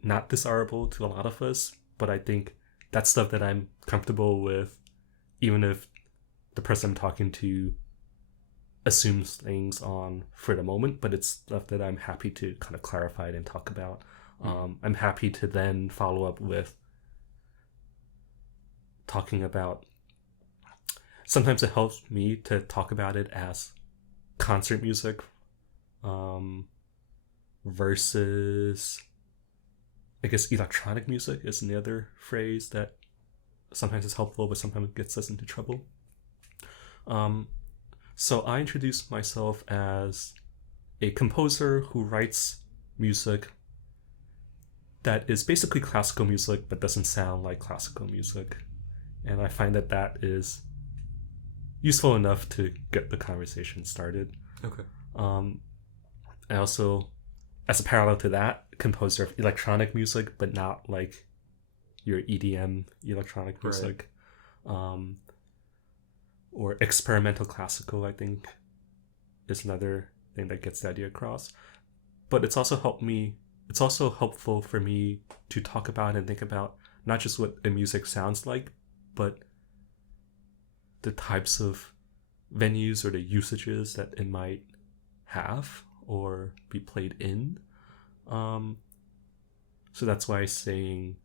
not desirable to a lot of us, but I think that's stuff that I'm comfortable with, even if the person I'm talking to assumes things on for the moment, but it's stuff that I'm happy to kind of clarify it and talk about. I'm happy to then follow up with talking about, sometimes it helps me to talk about it as concert music versus, I guess, electronic music is another phrase that sometimes is helpful, but sometimes gets us into trouble. So I introduce myself as a composer who writes music that is basically classical music but doesn't sound like classical music. And I find that is useful enough to get the conversation started. Okay. I also, as a parallel to that, composer of electronic music, but not like your EDM electronic music. Right. Or experimental classical, I think, is another thing that gets the idea across. But it's also helpful for me to talk about and think about not just what a music sounds like, but the types of venues or the usages that it might have or be played in. So that's why I'm saying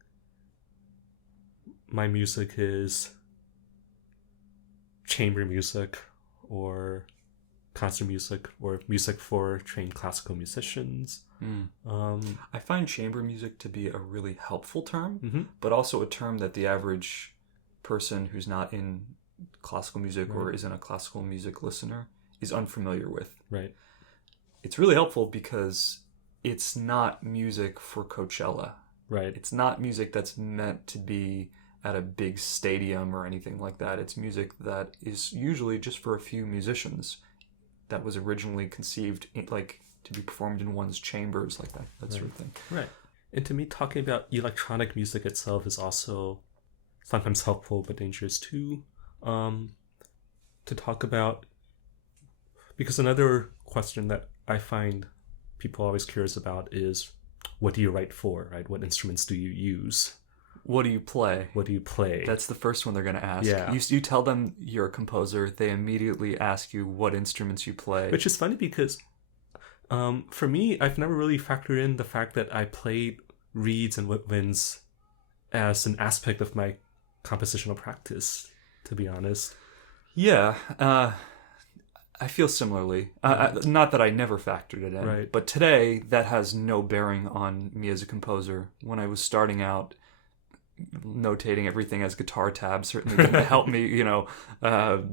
my music is chamber music or concert music or music for trained classical musicians. I find chamber music to be a really helpful term, but also a term that the average person who's not in classical music or isn't a classical music listener is unfamiliar with. Right. It's really helpful because it's not music for Coachella. Right. It's not music that's meant to be at a big stadium or anything like that. It's music that is usually just for a few musicians, that was originally conceived to be performed in one's chambers, like that sort of thing. Right. And to me, talking about electronic music itself is also sometimes helpful but dangerous too, to talk about. Because another question that I find people always curious about is, what do you write for, right? What instruments do you use? What do you play? What do you play? That's the first one they're going to ask. Yeah. You tell them you're a composer, they immediately ask you what instruments you play. Which is funny because for me, I've never really factored in the fact that I played reeds and woodwinds as an aspect of my compositional practice, to be honest. Yeah, I feel similarly. Not that I never factored it in, Right. but today that has no bearing on me as a composer. When I was starting out, notating everything as guitar tabs certainly didn't help me,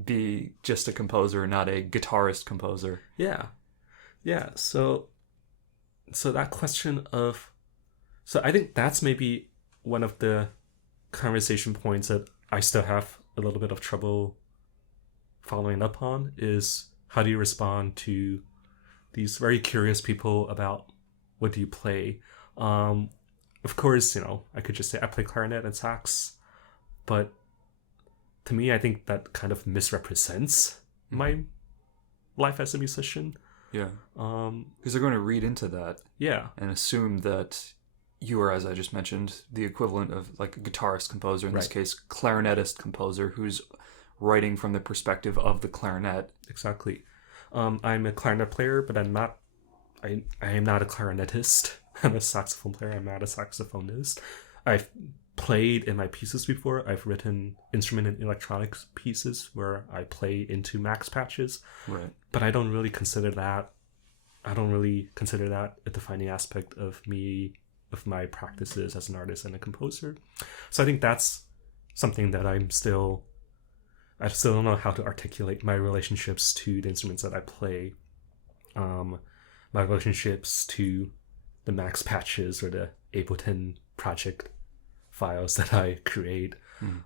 be just a composer, not a guitarist composer. Yeah. So that question of, so I think that's maybe one of the conversation points that I still have a little bit of trouble following up on, is how do you respond to these very curious people about what do you play? Of course, I could just say I play clarinet and sax, but to me, I think that kind of misrepresents my life as a musician. Yeah. Because they're going to read into that. Yeah. And assume that you are, as I just mentioned, the equivalent of like a guitarist composer, in this case, clarinetist composer, who's writing from the perspective of the clarinet. Exactly. I'm a clarinet player, but I'm not. I am not a clarinetist. I'm a saxophone player. I'm not a saxophonist. I've played in my pieces before. I've written instrument and electronics pieces where I play into max patches. Right. But I don't really consider that. I don't really consider that a defining aspect of me, of my practices as an artist and a composer. So I think that's something that I still don't know how to articulate my relationships to the instruments that I play, my relationships to the max patches or the Ableton project files that I create.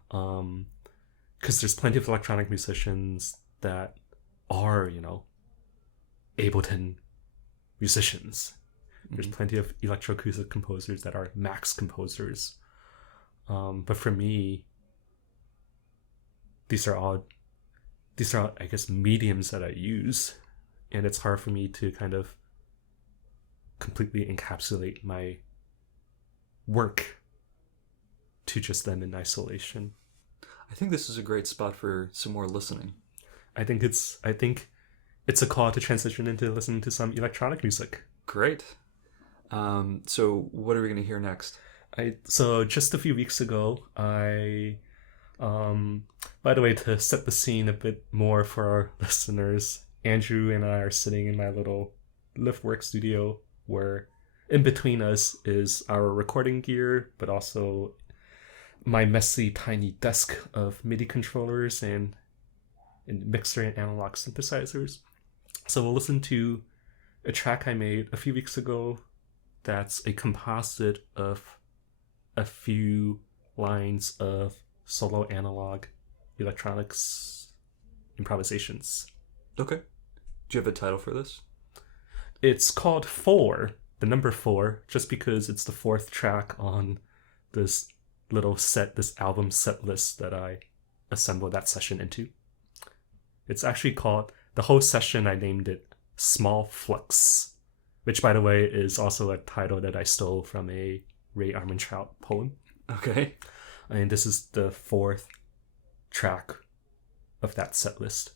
Because there's plenty of electronic musicians that are, Ableton musicians. There's plenty of electroacoustic composers that are max composers. But for me, these are all, I guess, mediums that I use. And it's hard for me to kind of completely encapsulate my work to just them in isolation. I think this is a great spot for some more listening. I think it's a call to transition into listening to some electronic music. Great. So what are we going to hear next? So just a few weeks ago, by the way, to set the scene a bit more for our listeners, Andrew and I are sitting in my little liftwork studio where in between us is our recording gear, but also my messy tiny desk of MIDI controllers and mixer and analog synthesizers. So we'll listen to a track I made a few weeks ago that's a composite of a few lines of solo analog electronics improvisations. Okay. Do you have a title for this? It's called 4, the number 4, just because it's the 4th track on this little set, this album set list that I assembled that session into. It's actually called, the whole session I named it Small Flux, which, by the way, is also a title that I stole from a Ray Armantrout poem. Okay. And this is the 4th track of that set list.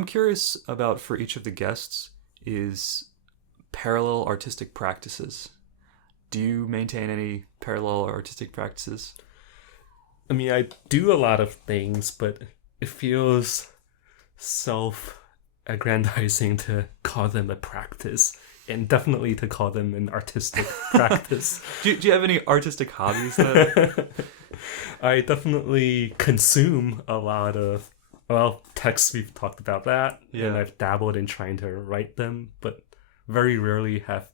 I'm curious about for each of the guests is parallel artistic practices. Do you maintain any parallel artistic practices? I mean, I do a lot of things, but it feels self-aggrandizing to call them a practice, and definitely to call them an artistic practice. Do you have any artistic hobbies then? I definitely consume a lot of, well, texts, we've talked about that, and I've dabbled in trying to write them, but very rarely have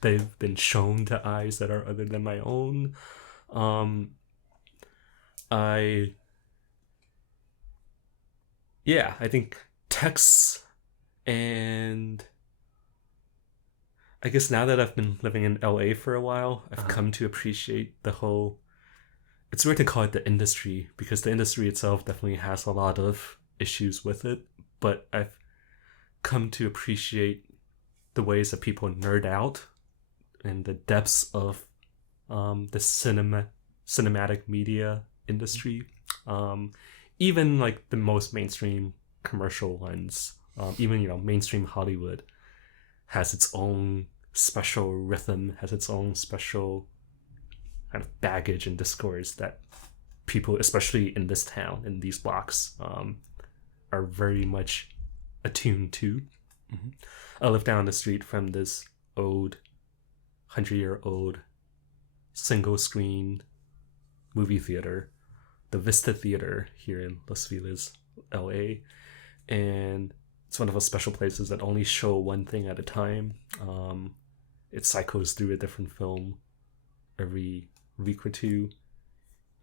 they've been shown to eyes that are other than my own. I think texts, and I guess now that I've been living in LA for a while, I've come to appreciate the whole, it's weird to call it the industry, because the industry itself definitely has a lot of issues with it, but I've come to appreciate the ways that people nerd out and the depths of the cinematic media industry. Even like the most mainstream commercial ones, even mainstream Hollywood has its own special rhythm, has its own special kind of baggage and discourse that people, especially in this town, in these blocks, are very much attuned to. Mm-hmm. I live down the street from this old 100-year-old single screen movie theater, the Vista Theater here in Los Feliz, LA, and it's one of those special places that only show one thing at a time. It cycles through a different film every week or two,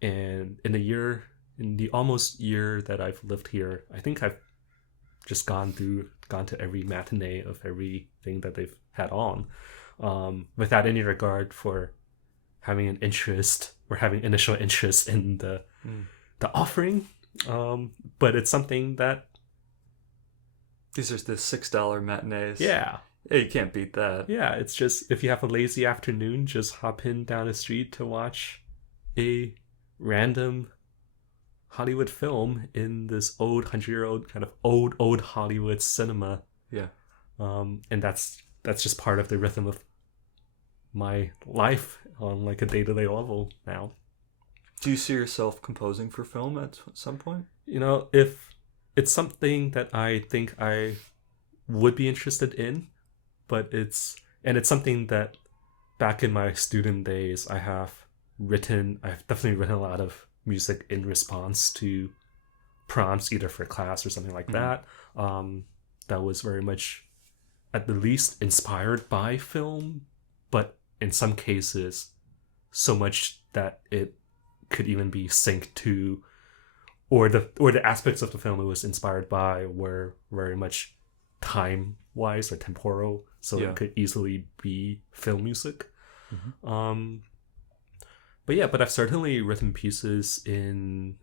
and in the almost year that I've lived here, I think I've just gone to every matinee of everything that they've had on, without any regard for having an interest or having initial interest in the offering. But it's something that, these are the $6 matinees. Yeah, you can't beat that. Yeah, it's just, if you have a lazy afternoon, just hop in down the street to watch a random Hollywood film in this old 100-year-old kind of old Hollywood cinema. Yeah. And that's just part of the rhythm of my life on like a day-to-day level now. Do you see yourself composing for film at some point? If it's something that I think I would be interested in, but it's something that back in my student days I've definitely written a lot of music in response to prompts, either for class or something like that. That was very much, at the least, inspired by film, but in some cases so much that it could even be synced to, or the aspects of the film it was inspired by were very much time wise or temporal, so it could easily be film music. But I've certainly written pieces in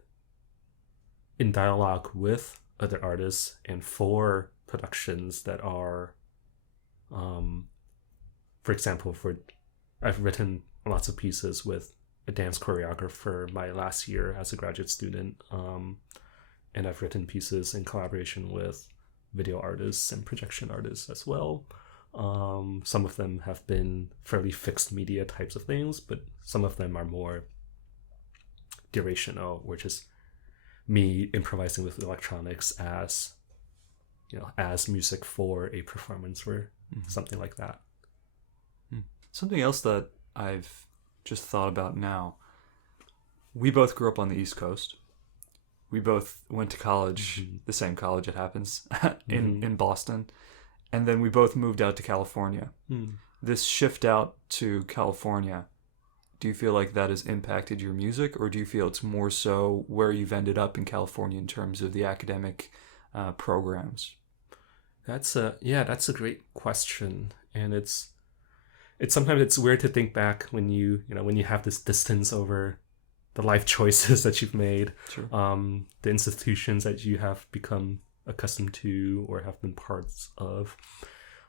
dialogue with other artists and for productions that are, for example, I've written lots of pieces with a dance choreographer my last year as a graduate student, and I've written pieces in collaboration with video artists and projection artists as well. Some of them have been fairly fixed media types of things, but some of them are more durational, which is me improvising with electronics as music for a performance or something like that. Something else that I've just thought about now. We both grew up on the East Coast. We both went to college, the same college, it happens, in Boston. And then we both moved out to California. This shift out to California, do you feel like that has impacted your music, or do you feel it's more so where you've ended up in California in terms of the academic programs? That's a great question, and it's sometimes it's weird to think back when you have this distance over the life choices that you've made, Sure. The institutions that you have become accustomed to or have been parts of.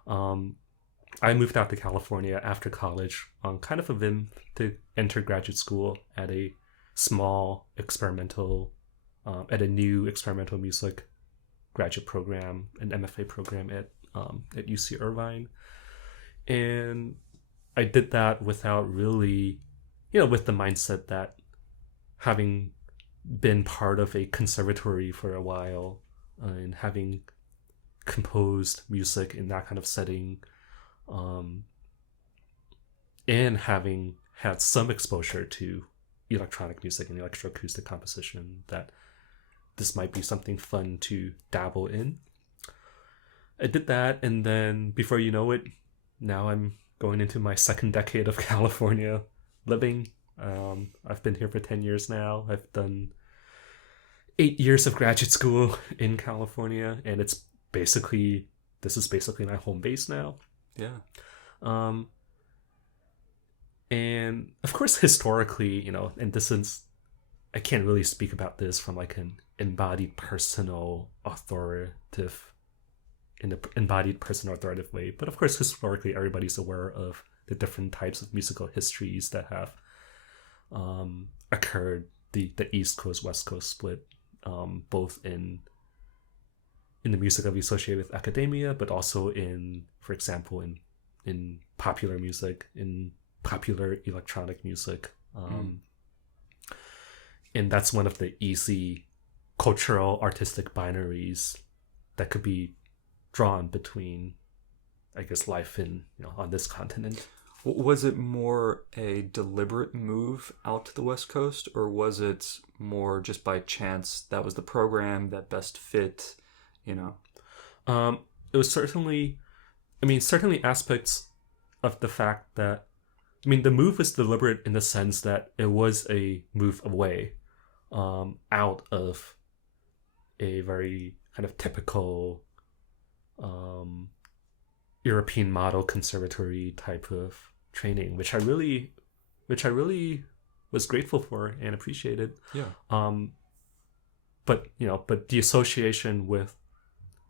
I moved out to California after college on kind of a whim to enter graduate school at a small experimental, at a new experimental music graduate program, an MFA program at UC Irvine. And I did that without really, with the mindset that having been part of a conservatory for a while and having composed music in that kind of setting, and having had some exposure to electronic music and electroacoustic composition, that this might be something fun to dabble in. I did that, and then before you know it, now I'm going into my second decade of California living. I've been here for 10 years now. I've done 8 years of graduate school in California, and this is basically my home base now. Yeah. And of course, historically, and this is, I can't really speak about this from like an embodied personal authoritative way, but of course, historically, everybody's aware of the different types of musical histories that have occurred, the East Coast West Coast split, both in the music that we associate with academia, but also for example, in popular music, in popular electronic music. And that's one of the easy cultural artistic binaries that could be drawn between, I guess, life on this continent. Was it more a deliberate move out to the West Coast, or was it more just by chance that was the program that best fit, It was certainly aspects of the fact that, the move was deliberate in the sense that it was a move away, out of a very kind of typical European model conservatory type of training, which I really was grateful for and appreciated. Yeah. But the association with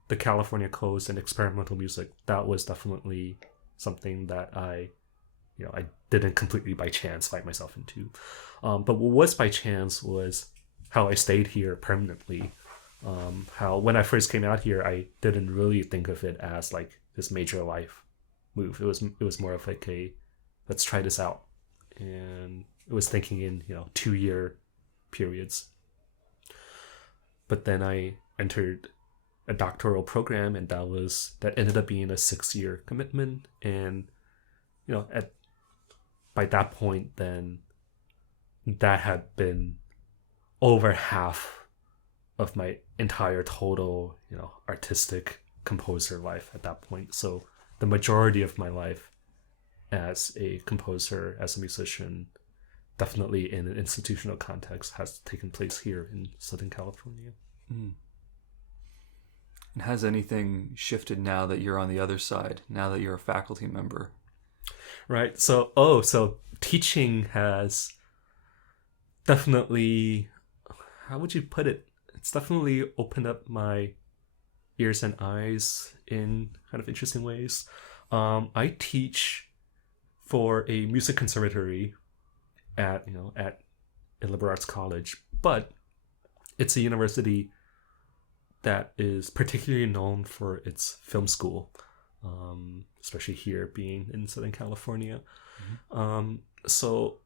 the California coast and experimental music, that was definitely something that I didn't completely by chance find myself into. But what was by chance was how I stayed here permanently. How when I first came out here, I didn't really think of it as like this major life move. It was more of like a, let's try this out, and it was thinking in 2-year periods. But then I entered a doctoral program, and that ended up being a 6-year commitment, and by that point, then that had been over half of my entire total, artistic composer life at that point. So the majority of my life as a composer, as a musician, definitely in an institutional context, has taken place here in Southern California. And has anything shifted now that you're on the other side, now that you're a faculty member? Right. So teaching has definitely, how would you put it? It's definitely opened up my ears and eyes in kind of interesting ways. I teach for a music conservatory at a liberal arts college, but it's a university that is particularly known for its film school, especially here being in Southern California. So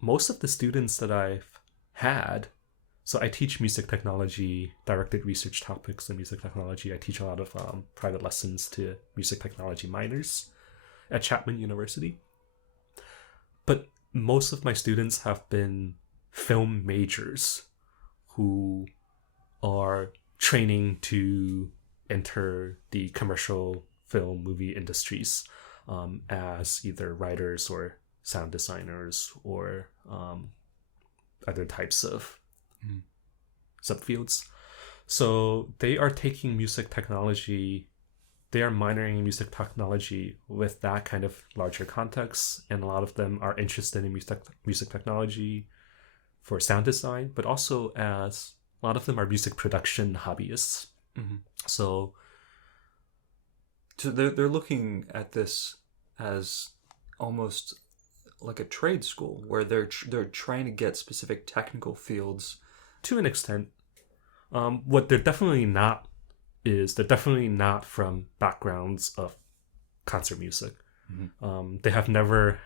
most of the students that I've had, so I teach music technology, directed research topics in music technology. I teach a lot of private lessons to music technology minors at Chapman University. But most of my students have been film majors who are training to enter the commercial film movie industries as either writers or sound designers or other types of subfields. So they are taking music technology, they are minoring in music technology with that kind of larger context, and a lot of them are interested in music technology for sound design, but also as a lot of them are music production hobbyists. So they're looking at this as almost like a trade school where they're trying to get specific technical fields. To an extent, what they're definitely not is they're definitely not from backgrounds of concert music. They have never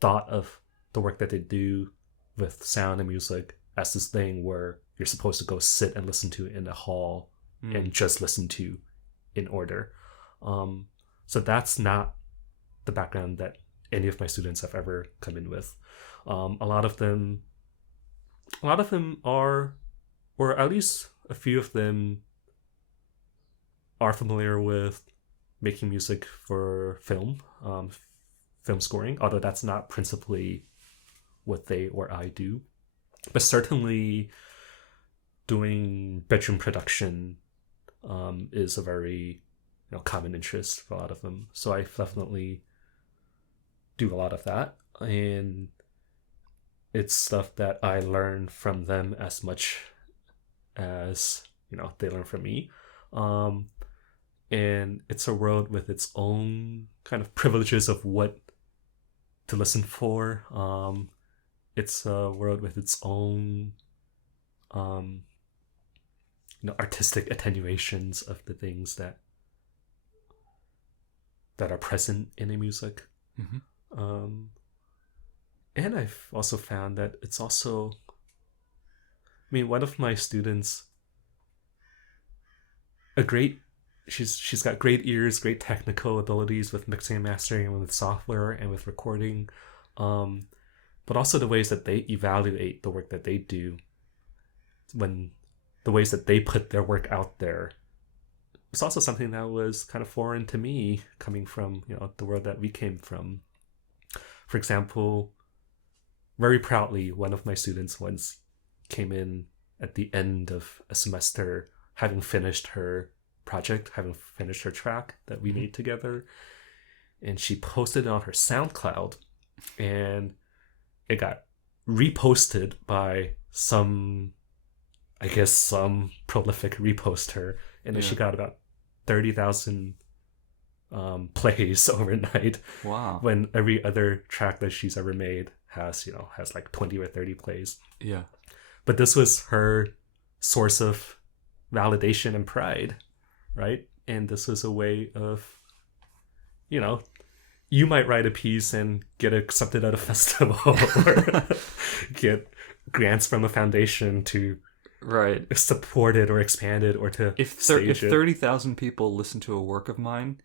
thought of the work that they do with sound and music as this thing where you're supposed to go sit and listen to in a hall and just listen to in order. So that's not the background that any of my students have ever come in with. A lot of them are, or at least a few of them are familiar with making music for film scoring, although that's not principally what they or I do. But certainly doing bedroom production is a very common interest for a lot of them. So I definitely do a lot of that, and it's stuff that I learn from them as much as they learn from me. And it's a world with its own kind of privileges of what to listen for. It's a world with its own artistic attenuations of the things that are present in a music. And I've also found that it's also, one of my students, she's got great ears, great technical abilities with mixing and mastering and with software and with recording, but also the ways that they evaluate the work that they do, when the ways that they put their work out there. It's also something that was kind of foreign to me, coming from the world that we came from. For example, very proudly, one of my students once came in at the end of a semester, having finished her project, having finished her track that we made together, and she posted it on her SoundCloud, and it got reposted by some prolific reposter, and then she got about 30,000 plays overnight. Wow. When every other track that she's ever made has like 20 or 30 plays. Yeah. But this was her source of validation and pride, right? And this was a way of, you might write a piece and get accepted at a festival or get grants from a foundation to support it or expand it or to if 30,000 people listen to a work of mine,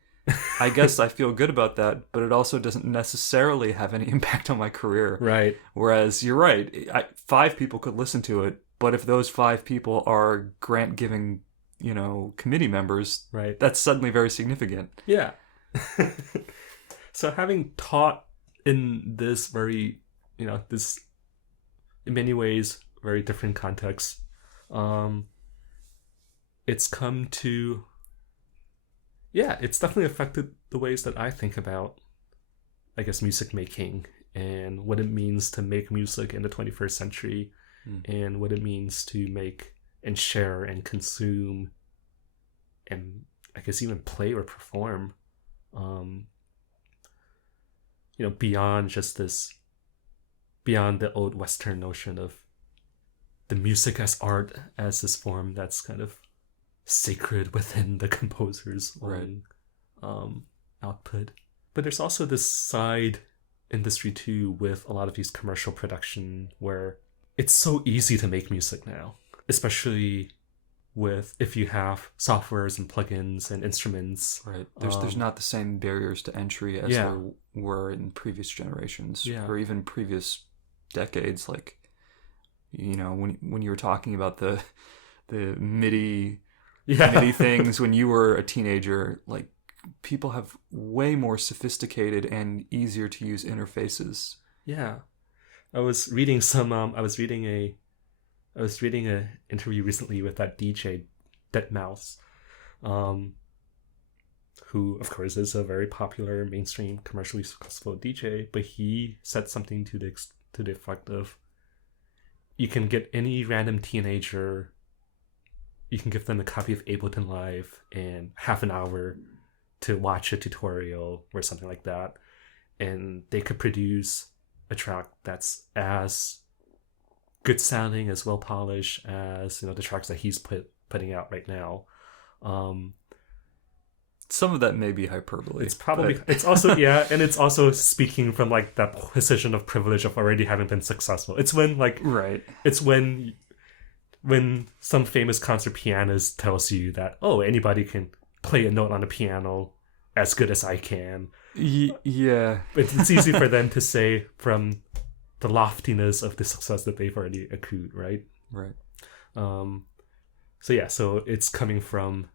I guess I feel good about that, but it also doesn't necessarily have any impact on my career. Right. Whereas you're right, 5 people could listen to it, but if those 5 people are grant-giving, committee members, right, that's suddenly very significant. Yeah. So having taught in this very, this in many ways very different context, it's come to, it's definitely affected the ways that I think about, I guess, music making and what it means to make music in the 21st century and what it means to make and share and consume and I guess even play or perform, beyond the old Western notion of the music as art, as this form that's kind of sacred within the composer's own output. But there's also this side industry too with a lot of these commercial production where it's so easy to make music now, especially with if you have softwares and plugins and instruments. Right. There's not the same barriers to entry as there were in previous generations or even previous decades. Like, when you were talking about the MIDI things when you were a teenager, like, people have way more sophisticated and easier to use interfaces. Yeah. I was reading a interview recently with that DJ deadmau5, who of course is a very popular mainstream commercially successful DJ, but he said something to the effect of, you can get any random teenager, you can give them a copy of Ableton Live and half an hour to watch a tutorial or something like that, and they could produce a track that's as good sounding, as well polished as the tracks that he's putting out right now. Some of that may be hyperbole. It's probably but- it's also yeah, and it's also speaking from like that position of privilege of already having been successful. It's when like right. it's when some famous concert pianist tells you that, oh, anybody can play a note on the piano as good as I can. Yeah. It's easy for them to say from the loftiness of the success that they've already accrued, right? Right. So it's coming from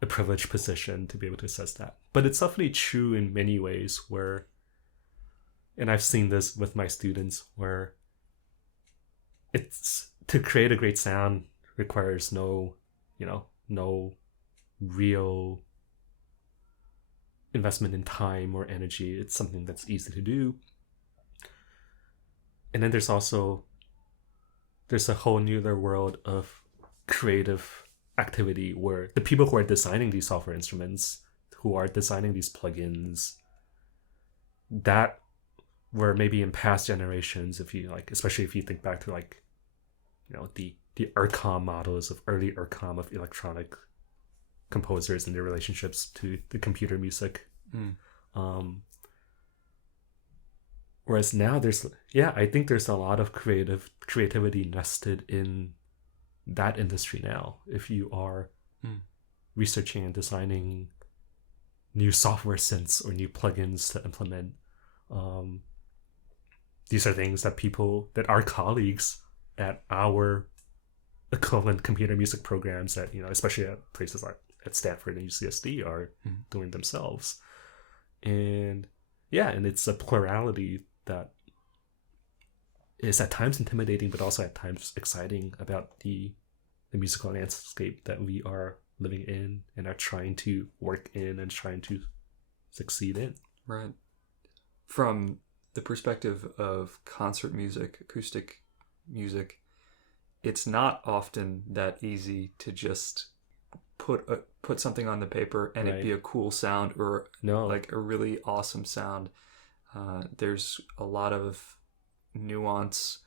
a privileged position to be able to assess that. But it's definitely true in many ways where, and I've seen this with my students, where it's to create a great sound requires no real investment in time or energy. It's something that's easy to do. And then there's a whole new other world of creative activity where the people who are designing these software instruments, who are designing these plugins, that were maybe in past generations, if you like, especially if you think back to like, the ERCOM models of early ERCOM of electronic composers and their relationships to the computer music. Whereas now I think there's a lot of creativity nested in that industry now. If you are researching and designing new software synths or new plugins to implement, these are things that our colleagues at our equivalent computer music programs at, especially at places like at Stanford and UCSD are doing themselves. And it's a plurality that is at times intimidating, but also at times exciting about the musical landscape that we are living in and are trying to work in and trying to succeed in. Right. From the perspective of concert music, acoustic music, it's not often that easy to just put something on the paper and it be a cool sound or like a really awesome sound. There's a lot of nuance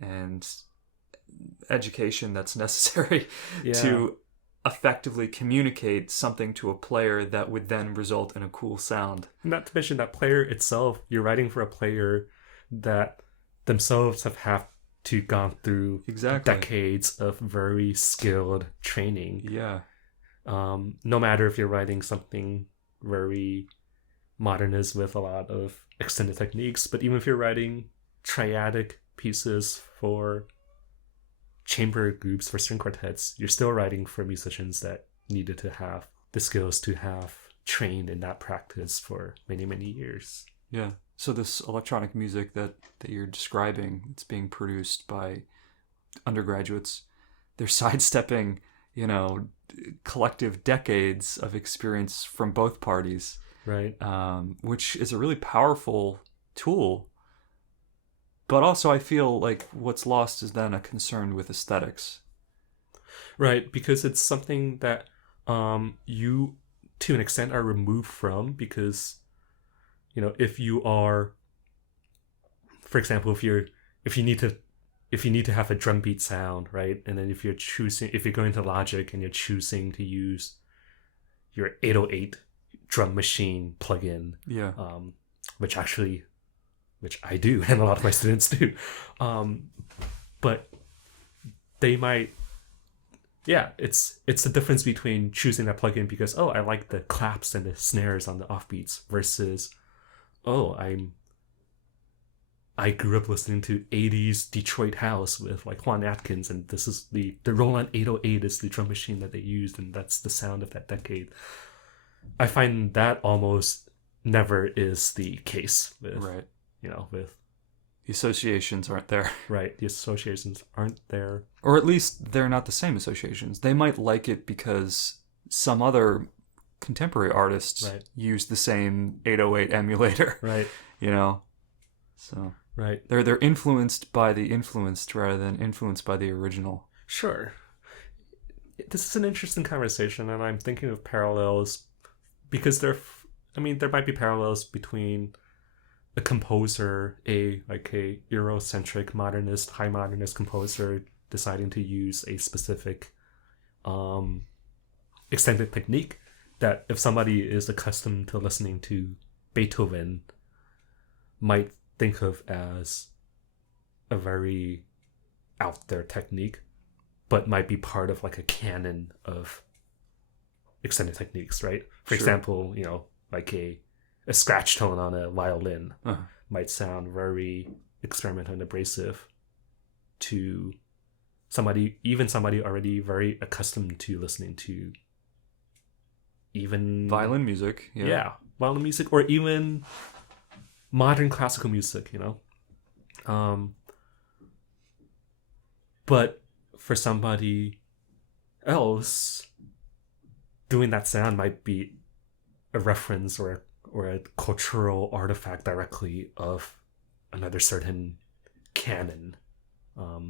and education that's necessary to effectively communicate something to a player that would then result in a cool sound. Not to mention that player itself, you're writing for a player that themselves have to gone through decades of very skilled training. Yeah. No matter if you're writing something very modernist with a lot of extended techniques, but even if you're writing triadic pieces for chamber groups, for string quartets, you're still writing for musicians that needed to have the skills to have trained in that practice for many, many years. Yeah. So this electronic music that you're describing, it's being produced by undergraduates, they're sidestepping, collective decades of experience from both parties. Right. Which is a really powerful tool. But also I feel like what's lost is then a concern with aesthetics. Right, because it's something that you, to an extent, are removed from, because, if you are, for example, if you need to have a drum beat sound, right? And then if you're going to Logic and you're choosing to use your 808 drum machine plugin, which I do, and a lot of my students do, but they might, it's the difference between choosing that plugin because I like the claps and the snares on the offbeats versus I grew up listening to 80s Detroit house with like Juan Atkins, and this is the Roland 808 is the drum machine that they used, and that's the sound of that decade. I find that almost never is the case with, with the associations aren't there. Right, the associations aren't there. Or at least they're not the same associations. They might like it because some other contemporary artists use the same 808 emulator. Right. So right. They're influenced by the influenced rather than influenced by the original. Sure. This is an interesting conversation, and I'm thinking of parallels because there might be parallels between a composer, a Eurocentric modernist, high modernist composer deciding to use a specific extended technique that if somebody is accustomed to listening to Beethoven might think of as a very out there technique, but might be part of like a canon of extended techniques, right? For example, like a scratch tone on a violin might sound very experimental and abrasive to somebody already very accustomed to listening to even violin music. Yeah, violin music, or even modern classical music, but for somebody else, doing that sound might be a reference or a cultural artifact directly of another certain canon, a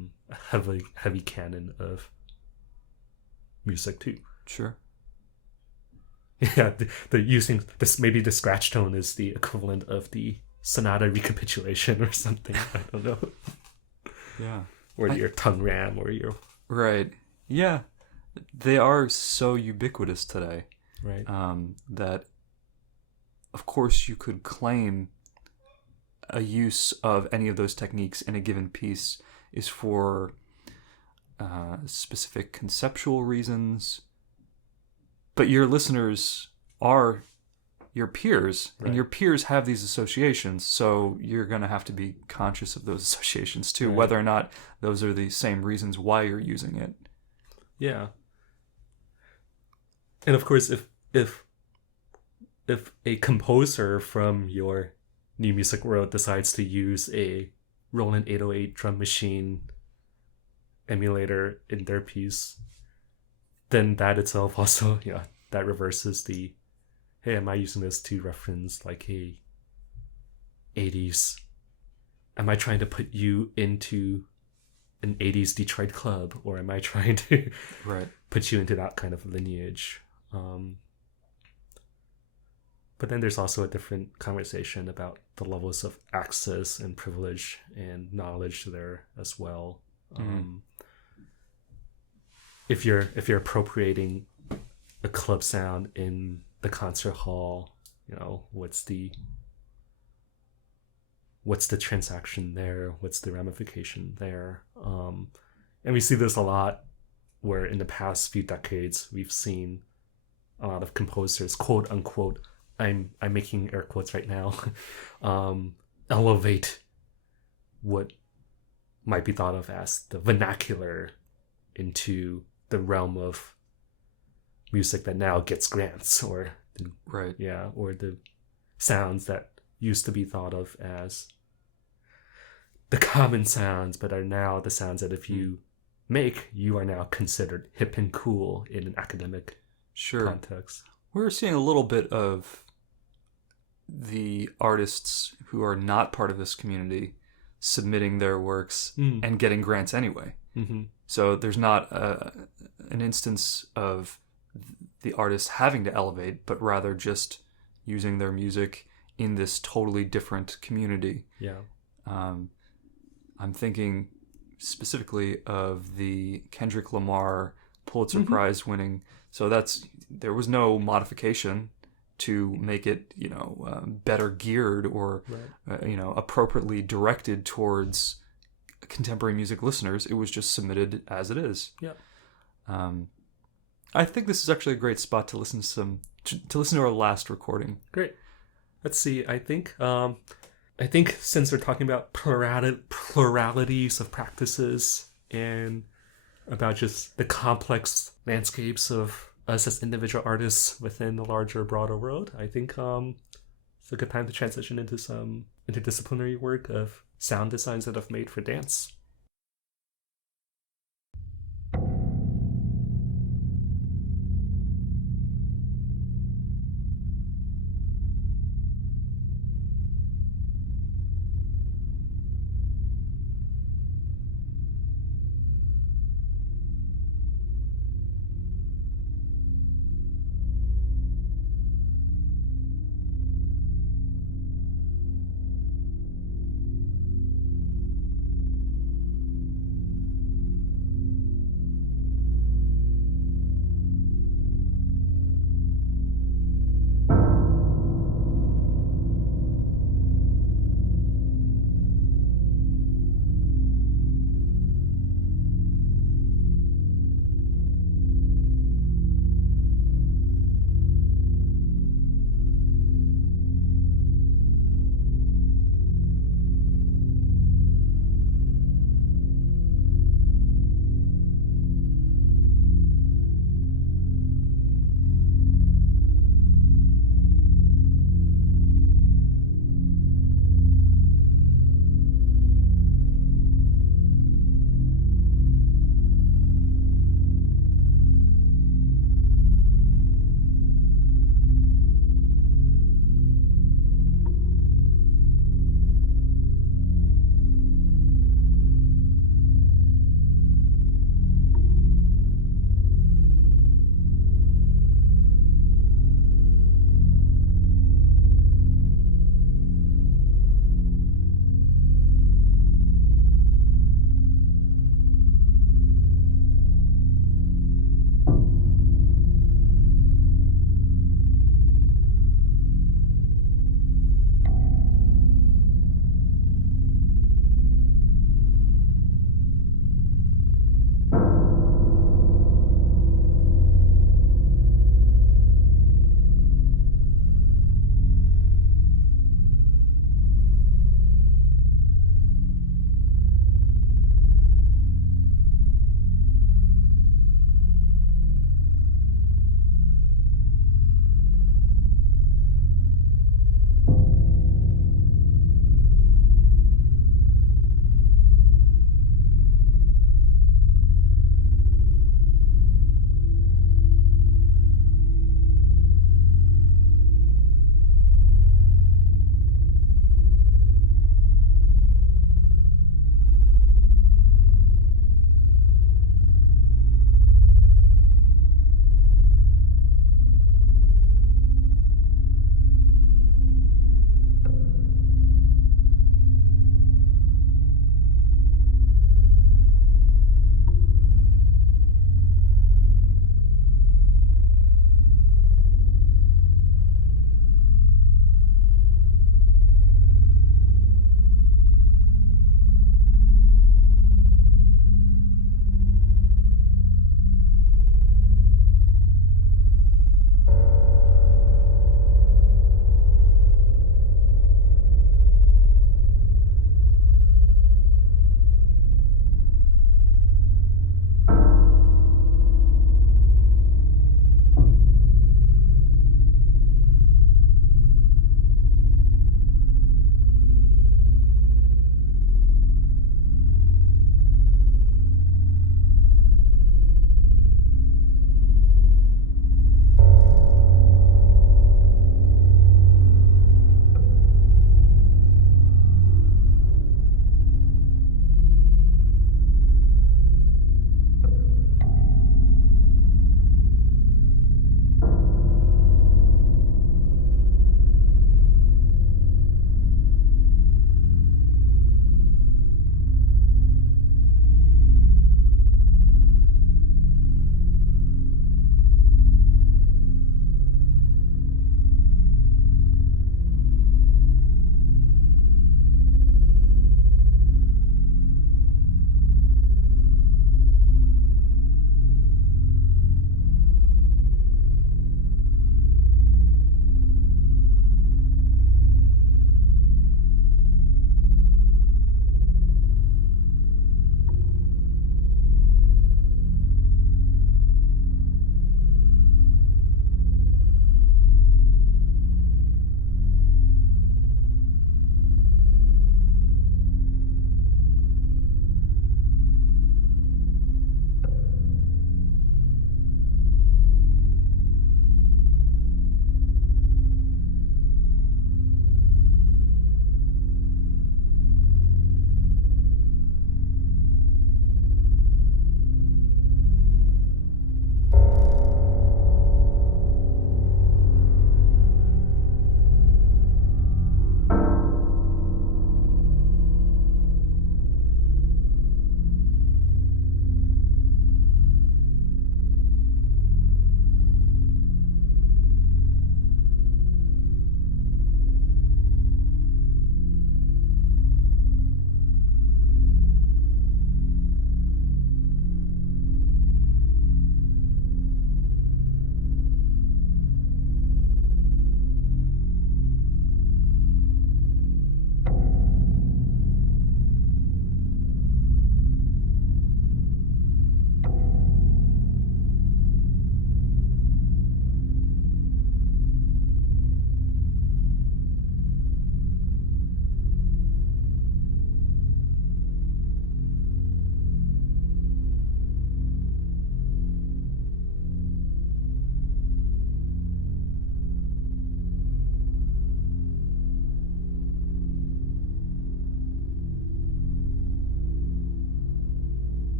heavy canon of music too. Sure. Yeah, the using this, maybe the scratch tone is the equivalent of the sonata recapitulation or something. I don't know. Yeah. Or your tongue ram or your... Right. Yeah. They are so ubiquitous today. Right. That, of course, you could claim a use of any of those techniques in a given piece is for specific conceptual reasons. But your listeners are your peers, and your peers have these associations, so you're going to have to be conscious of those associations too, whether or not those are the same reasons why you're using it. Yeah. And of course, if a composer from your new music world decides to use a Roland 808 drum machine emulator in their piece, then that itself also, that reverses the, hey, am I using this to reference like a 80s? Am I trying to put you into an 80s Detroit club, or am I trying to put you into that kind of lineage? But then there's also a different conversation about the levels of access and privilege and knowledge there as well. If you're appropriating a club sound in the concert hall, what's the transaction there? What's the ramification there? And we see this a lot, where in the past few decades we've seen a lot of composers, quote unquote, I'm making air quotes right now, elevate what might be thought of as the vernacular into the realm of music that now gets grants, or or the sounds that used to be thought of as the common sounds, but are now the sounds that if you make, you are now considered hip and cool in an academic context. We're seeing a little bit of the artists who are not part of this community submitting their works and getting grants anyway. So there's not an instance of the artist having to elevate, but rather just using their music in this totally different community. I'm thinking specifically of the Kendrick Lamar Pulitzer Prize winning. So there was no modification to make it, better geared or, appropriately directed towards contemporary music listeners. It was just submitted as it is. I think this is actually a great spot to listen to our last recording. Great. Let's see. I think since we're talking about pluralities of practices and about just the complex landscapes of us as individual artists within the larger, broader world, I think it's a good time to transition into some interdisciplinary work of sound designs that I've made for dance.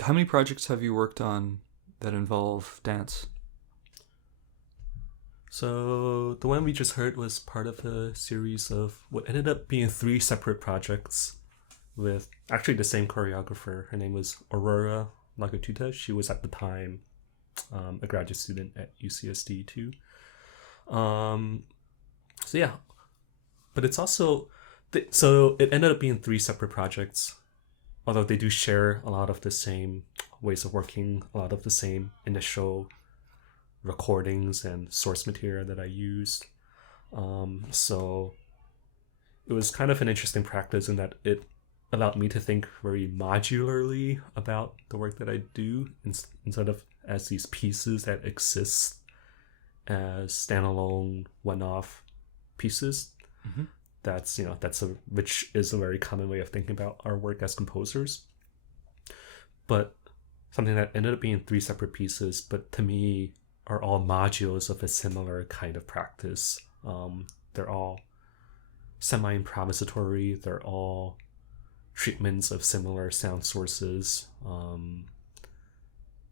How many projects have you worked on that involve dance? So the one we just heard was part of a series of what ended up being 3 separate projects with actually the same choreographer. Her name was Aurora Lagatuta. She was at the time a graduate student at UCSD too. So yeah, but it's also so it ended up being 3 separate projects, although they do share a lot of the same ways of working, a lot of the same initial recordings and source material that I used. So it was kind of an interesting practice in that it allowed me to think very modularly about the work that I do instead of as these pieces that exist as standalone one-off pieces. Mm-hmm. Which is a very common way of thinking about our work as composers. But something that ended up being 3 separate pieces, but to me are all modules of a similar kind of practice. They're all semi-improvisatory. They're all treatments of similar sound sources.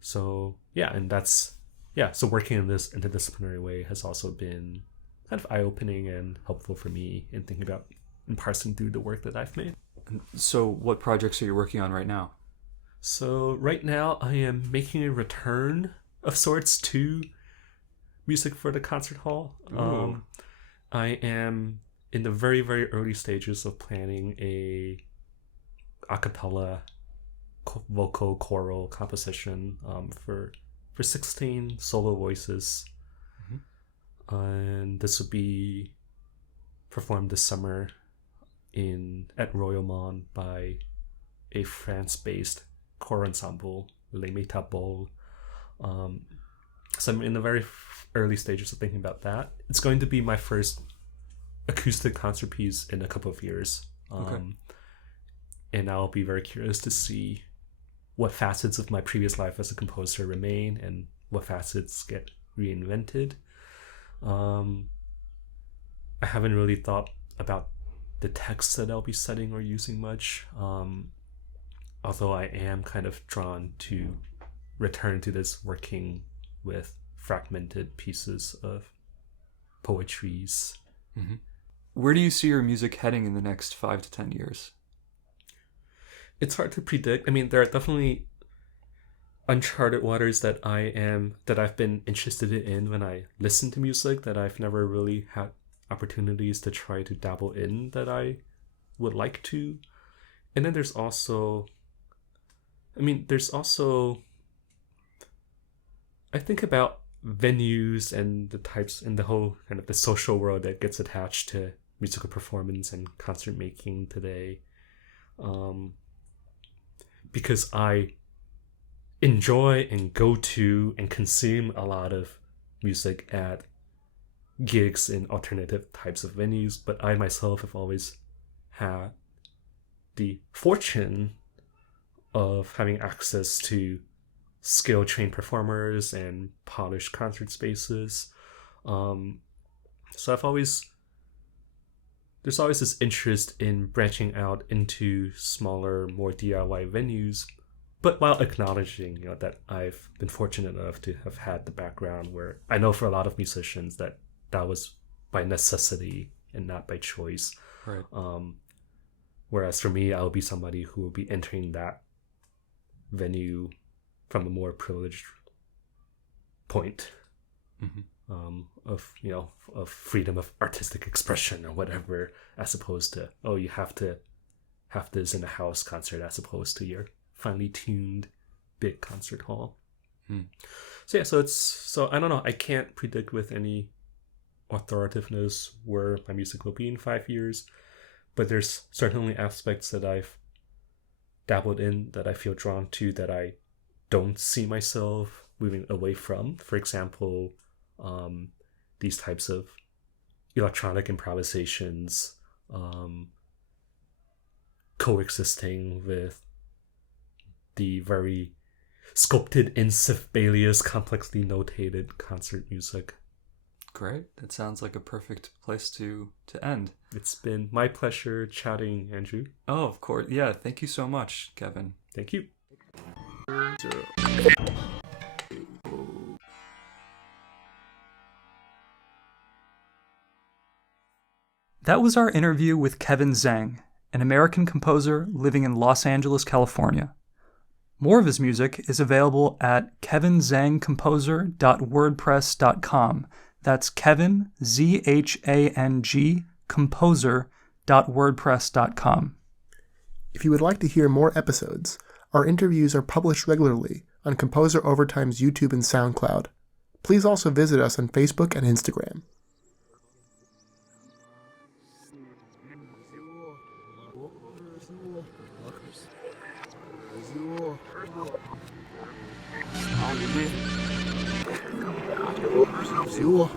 So working in this interdisciplinary way has also been kind of eye-opening and helpful for me in thinking about and parsing through the work that I've made. So what projects are you working on right now? So right now I am making a return of sorts to music for the concert hall. I am in the very, very early stages of planning a cappella vocal choral composition for 16 solo voices. Mm-hmm. And this would be performed this summer at Royaumont by a France-based choral ensemble, Les Métaboles. So I'm in the very early stages of thinking about that. It's going to be my first acoustic concert piece in a couple of years. Okay. And I'll be very curious to see what facets of my previous life as a composer remain and what facets get reinvented. I haven't really thought about the texts that I'll be setting or using much, although I am kind of drawn to return to this working with fragmented pieces of poetries. Mm-hmm. Where do you see your music heading in the next 5 to 10 years? It's hard to predict. I mean, there are definitely uncharted waters that I've been interested in when I listen to music that I've never really had opportunities to try to dabble in that I would like to. And then there's also I think about venues and the types and the whole kind of the social world that gets attached to musical performance and concert making today. Because I enjoy and go to and consume a lot of music at gigs in alternative types of venues, but I myself have always had the fortune of having access to skill-trained performers and polished concert spaces. So there's always this interest in branching out into smaller, more DIY venues, but while acknowledging, that I've been fortunate enough to have had the background where I know for a lot of musicians that was by necessity and not by choice. Right. Whereas for me, I'll be somebody who will be entering that venue from a more privileged point. Mm-hmm. Of freedom of artistic expression or whatever, as opposed to, you have to have this in a house concert as opposed to your finely tuned big concert hall. So I don't know, I can't predict with any authoritativeness where my music will be in 5 years, but there's certainly aspects that I've dabbled in that I feel drawn to that I don't see myself moving away from. For example, these types of electronic improvisations coexisting with the very sculpted in Sibelius, complexly notated concert music. Great. That sounds like a perfect place to end. It's been my pleasure chatting, Andrew. Oh, of course. Yeah, thank you so much, Kevin. Thank you. That was our interview with Kevin Zhang, an American composer living in Los Angeles, California. More of his music is available at kevinzhangcomposer.wordpress.com. That's Kevin, Z-H-A-N-G, composer.wordpress.com. If you would like to hear more episodes, our interviews are published regularly on Composer Overtime's YouTube and SoundCloud. Please also visit us on Facebook and Instagram. Zero.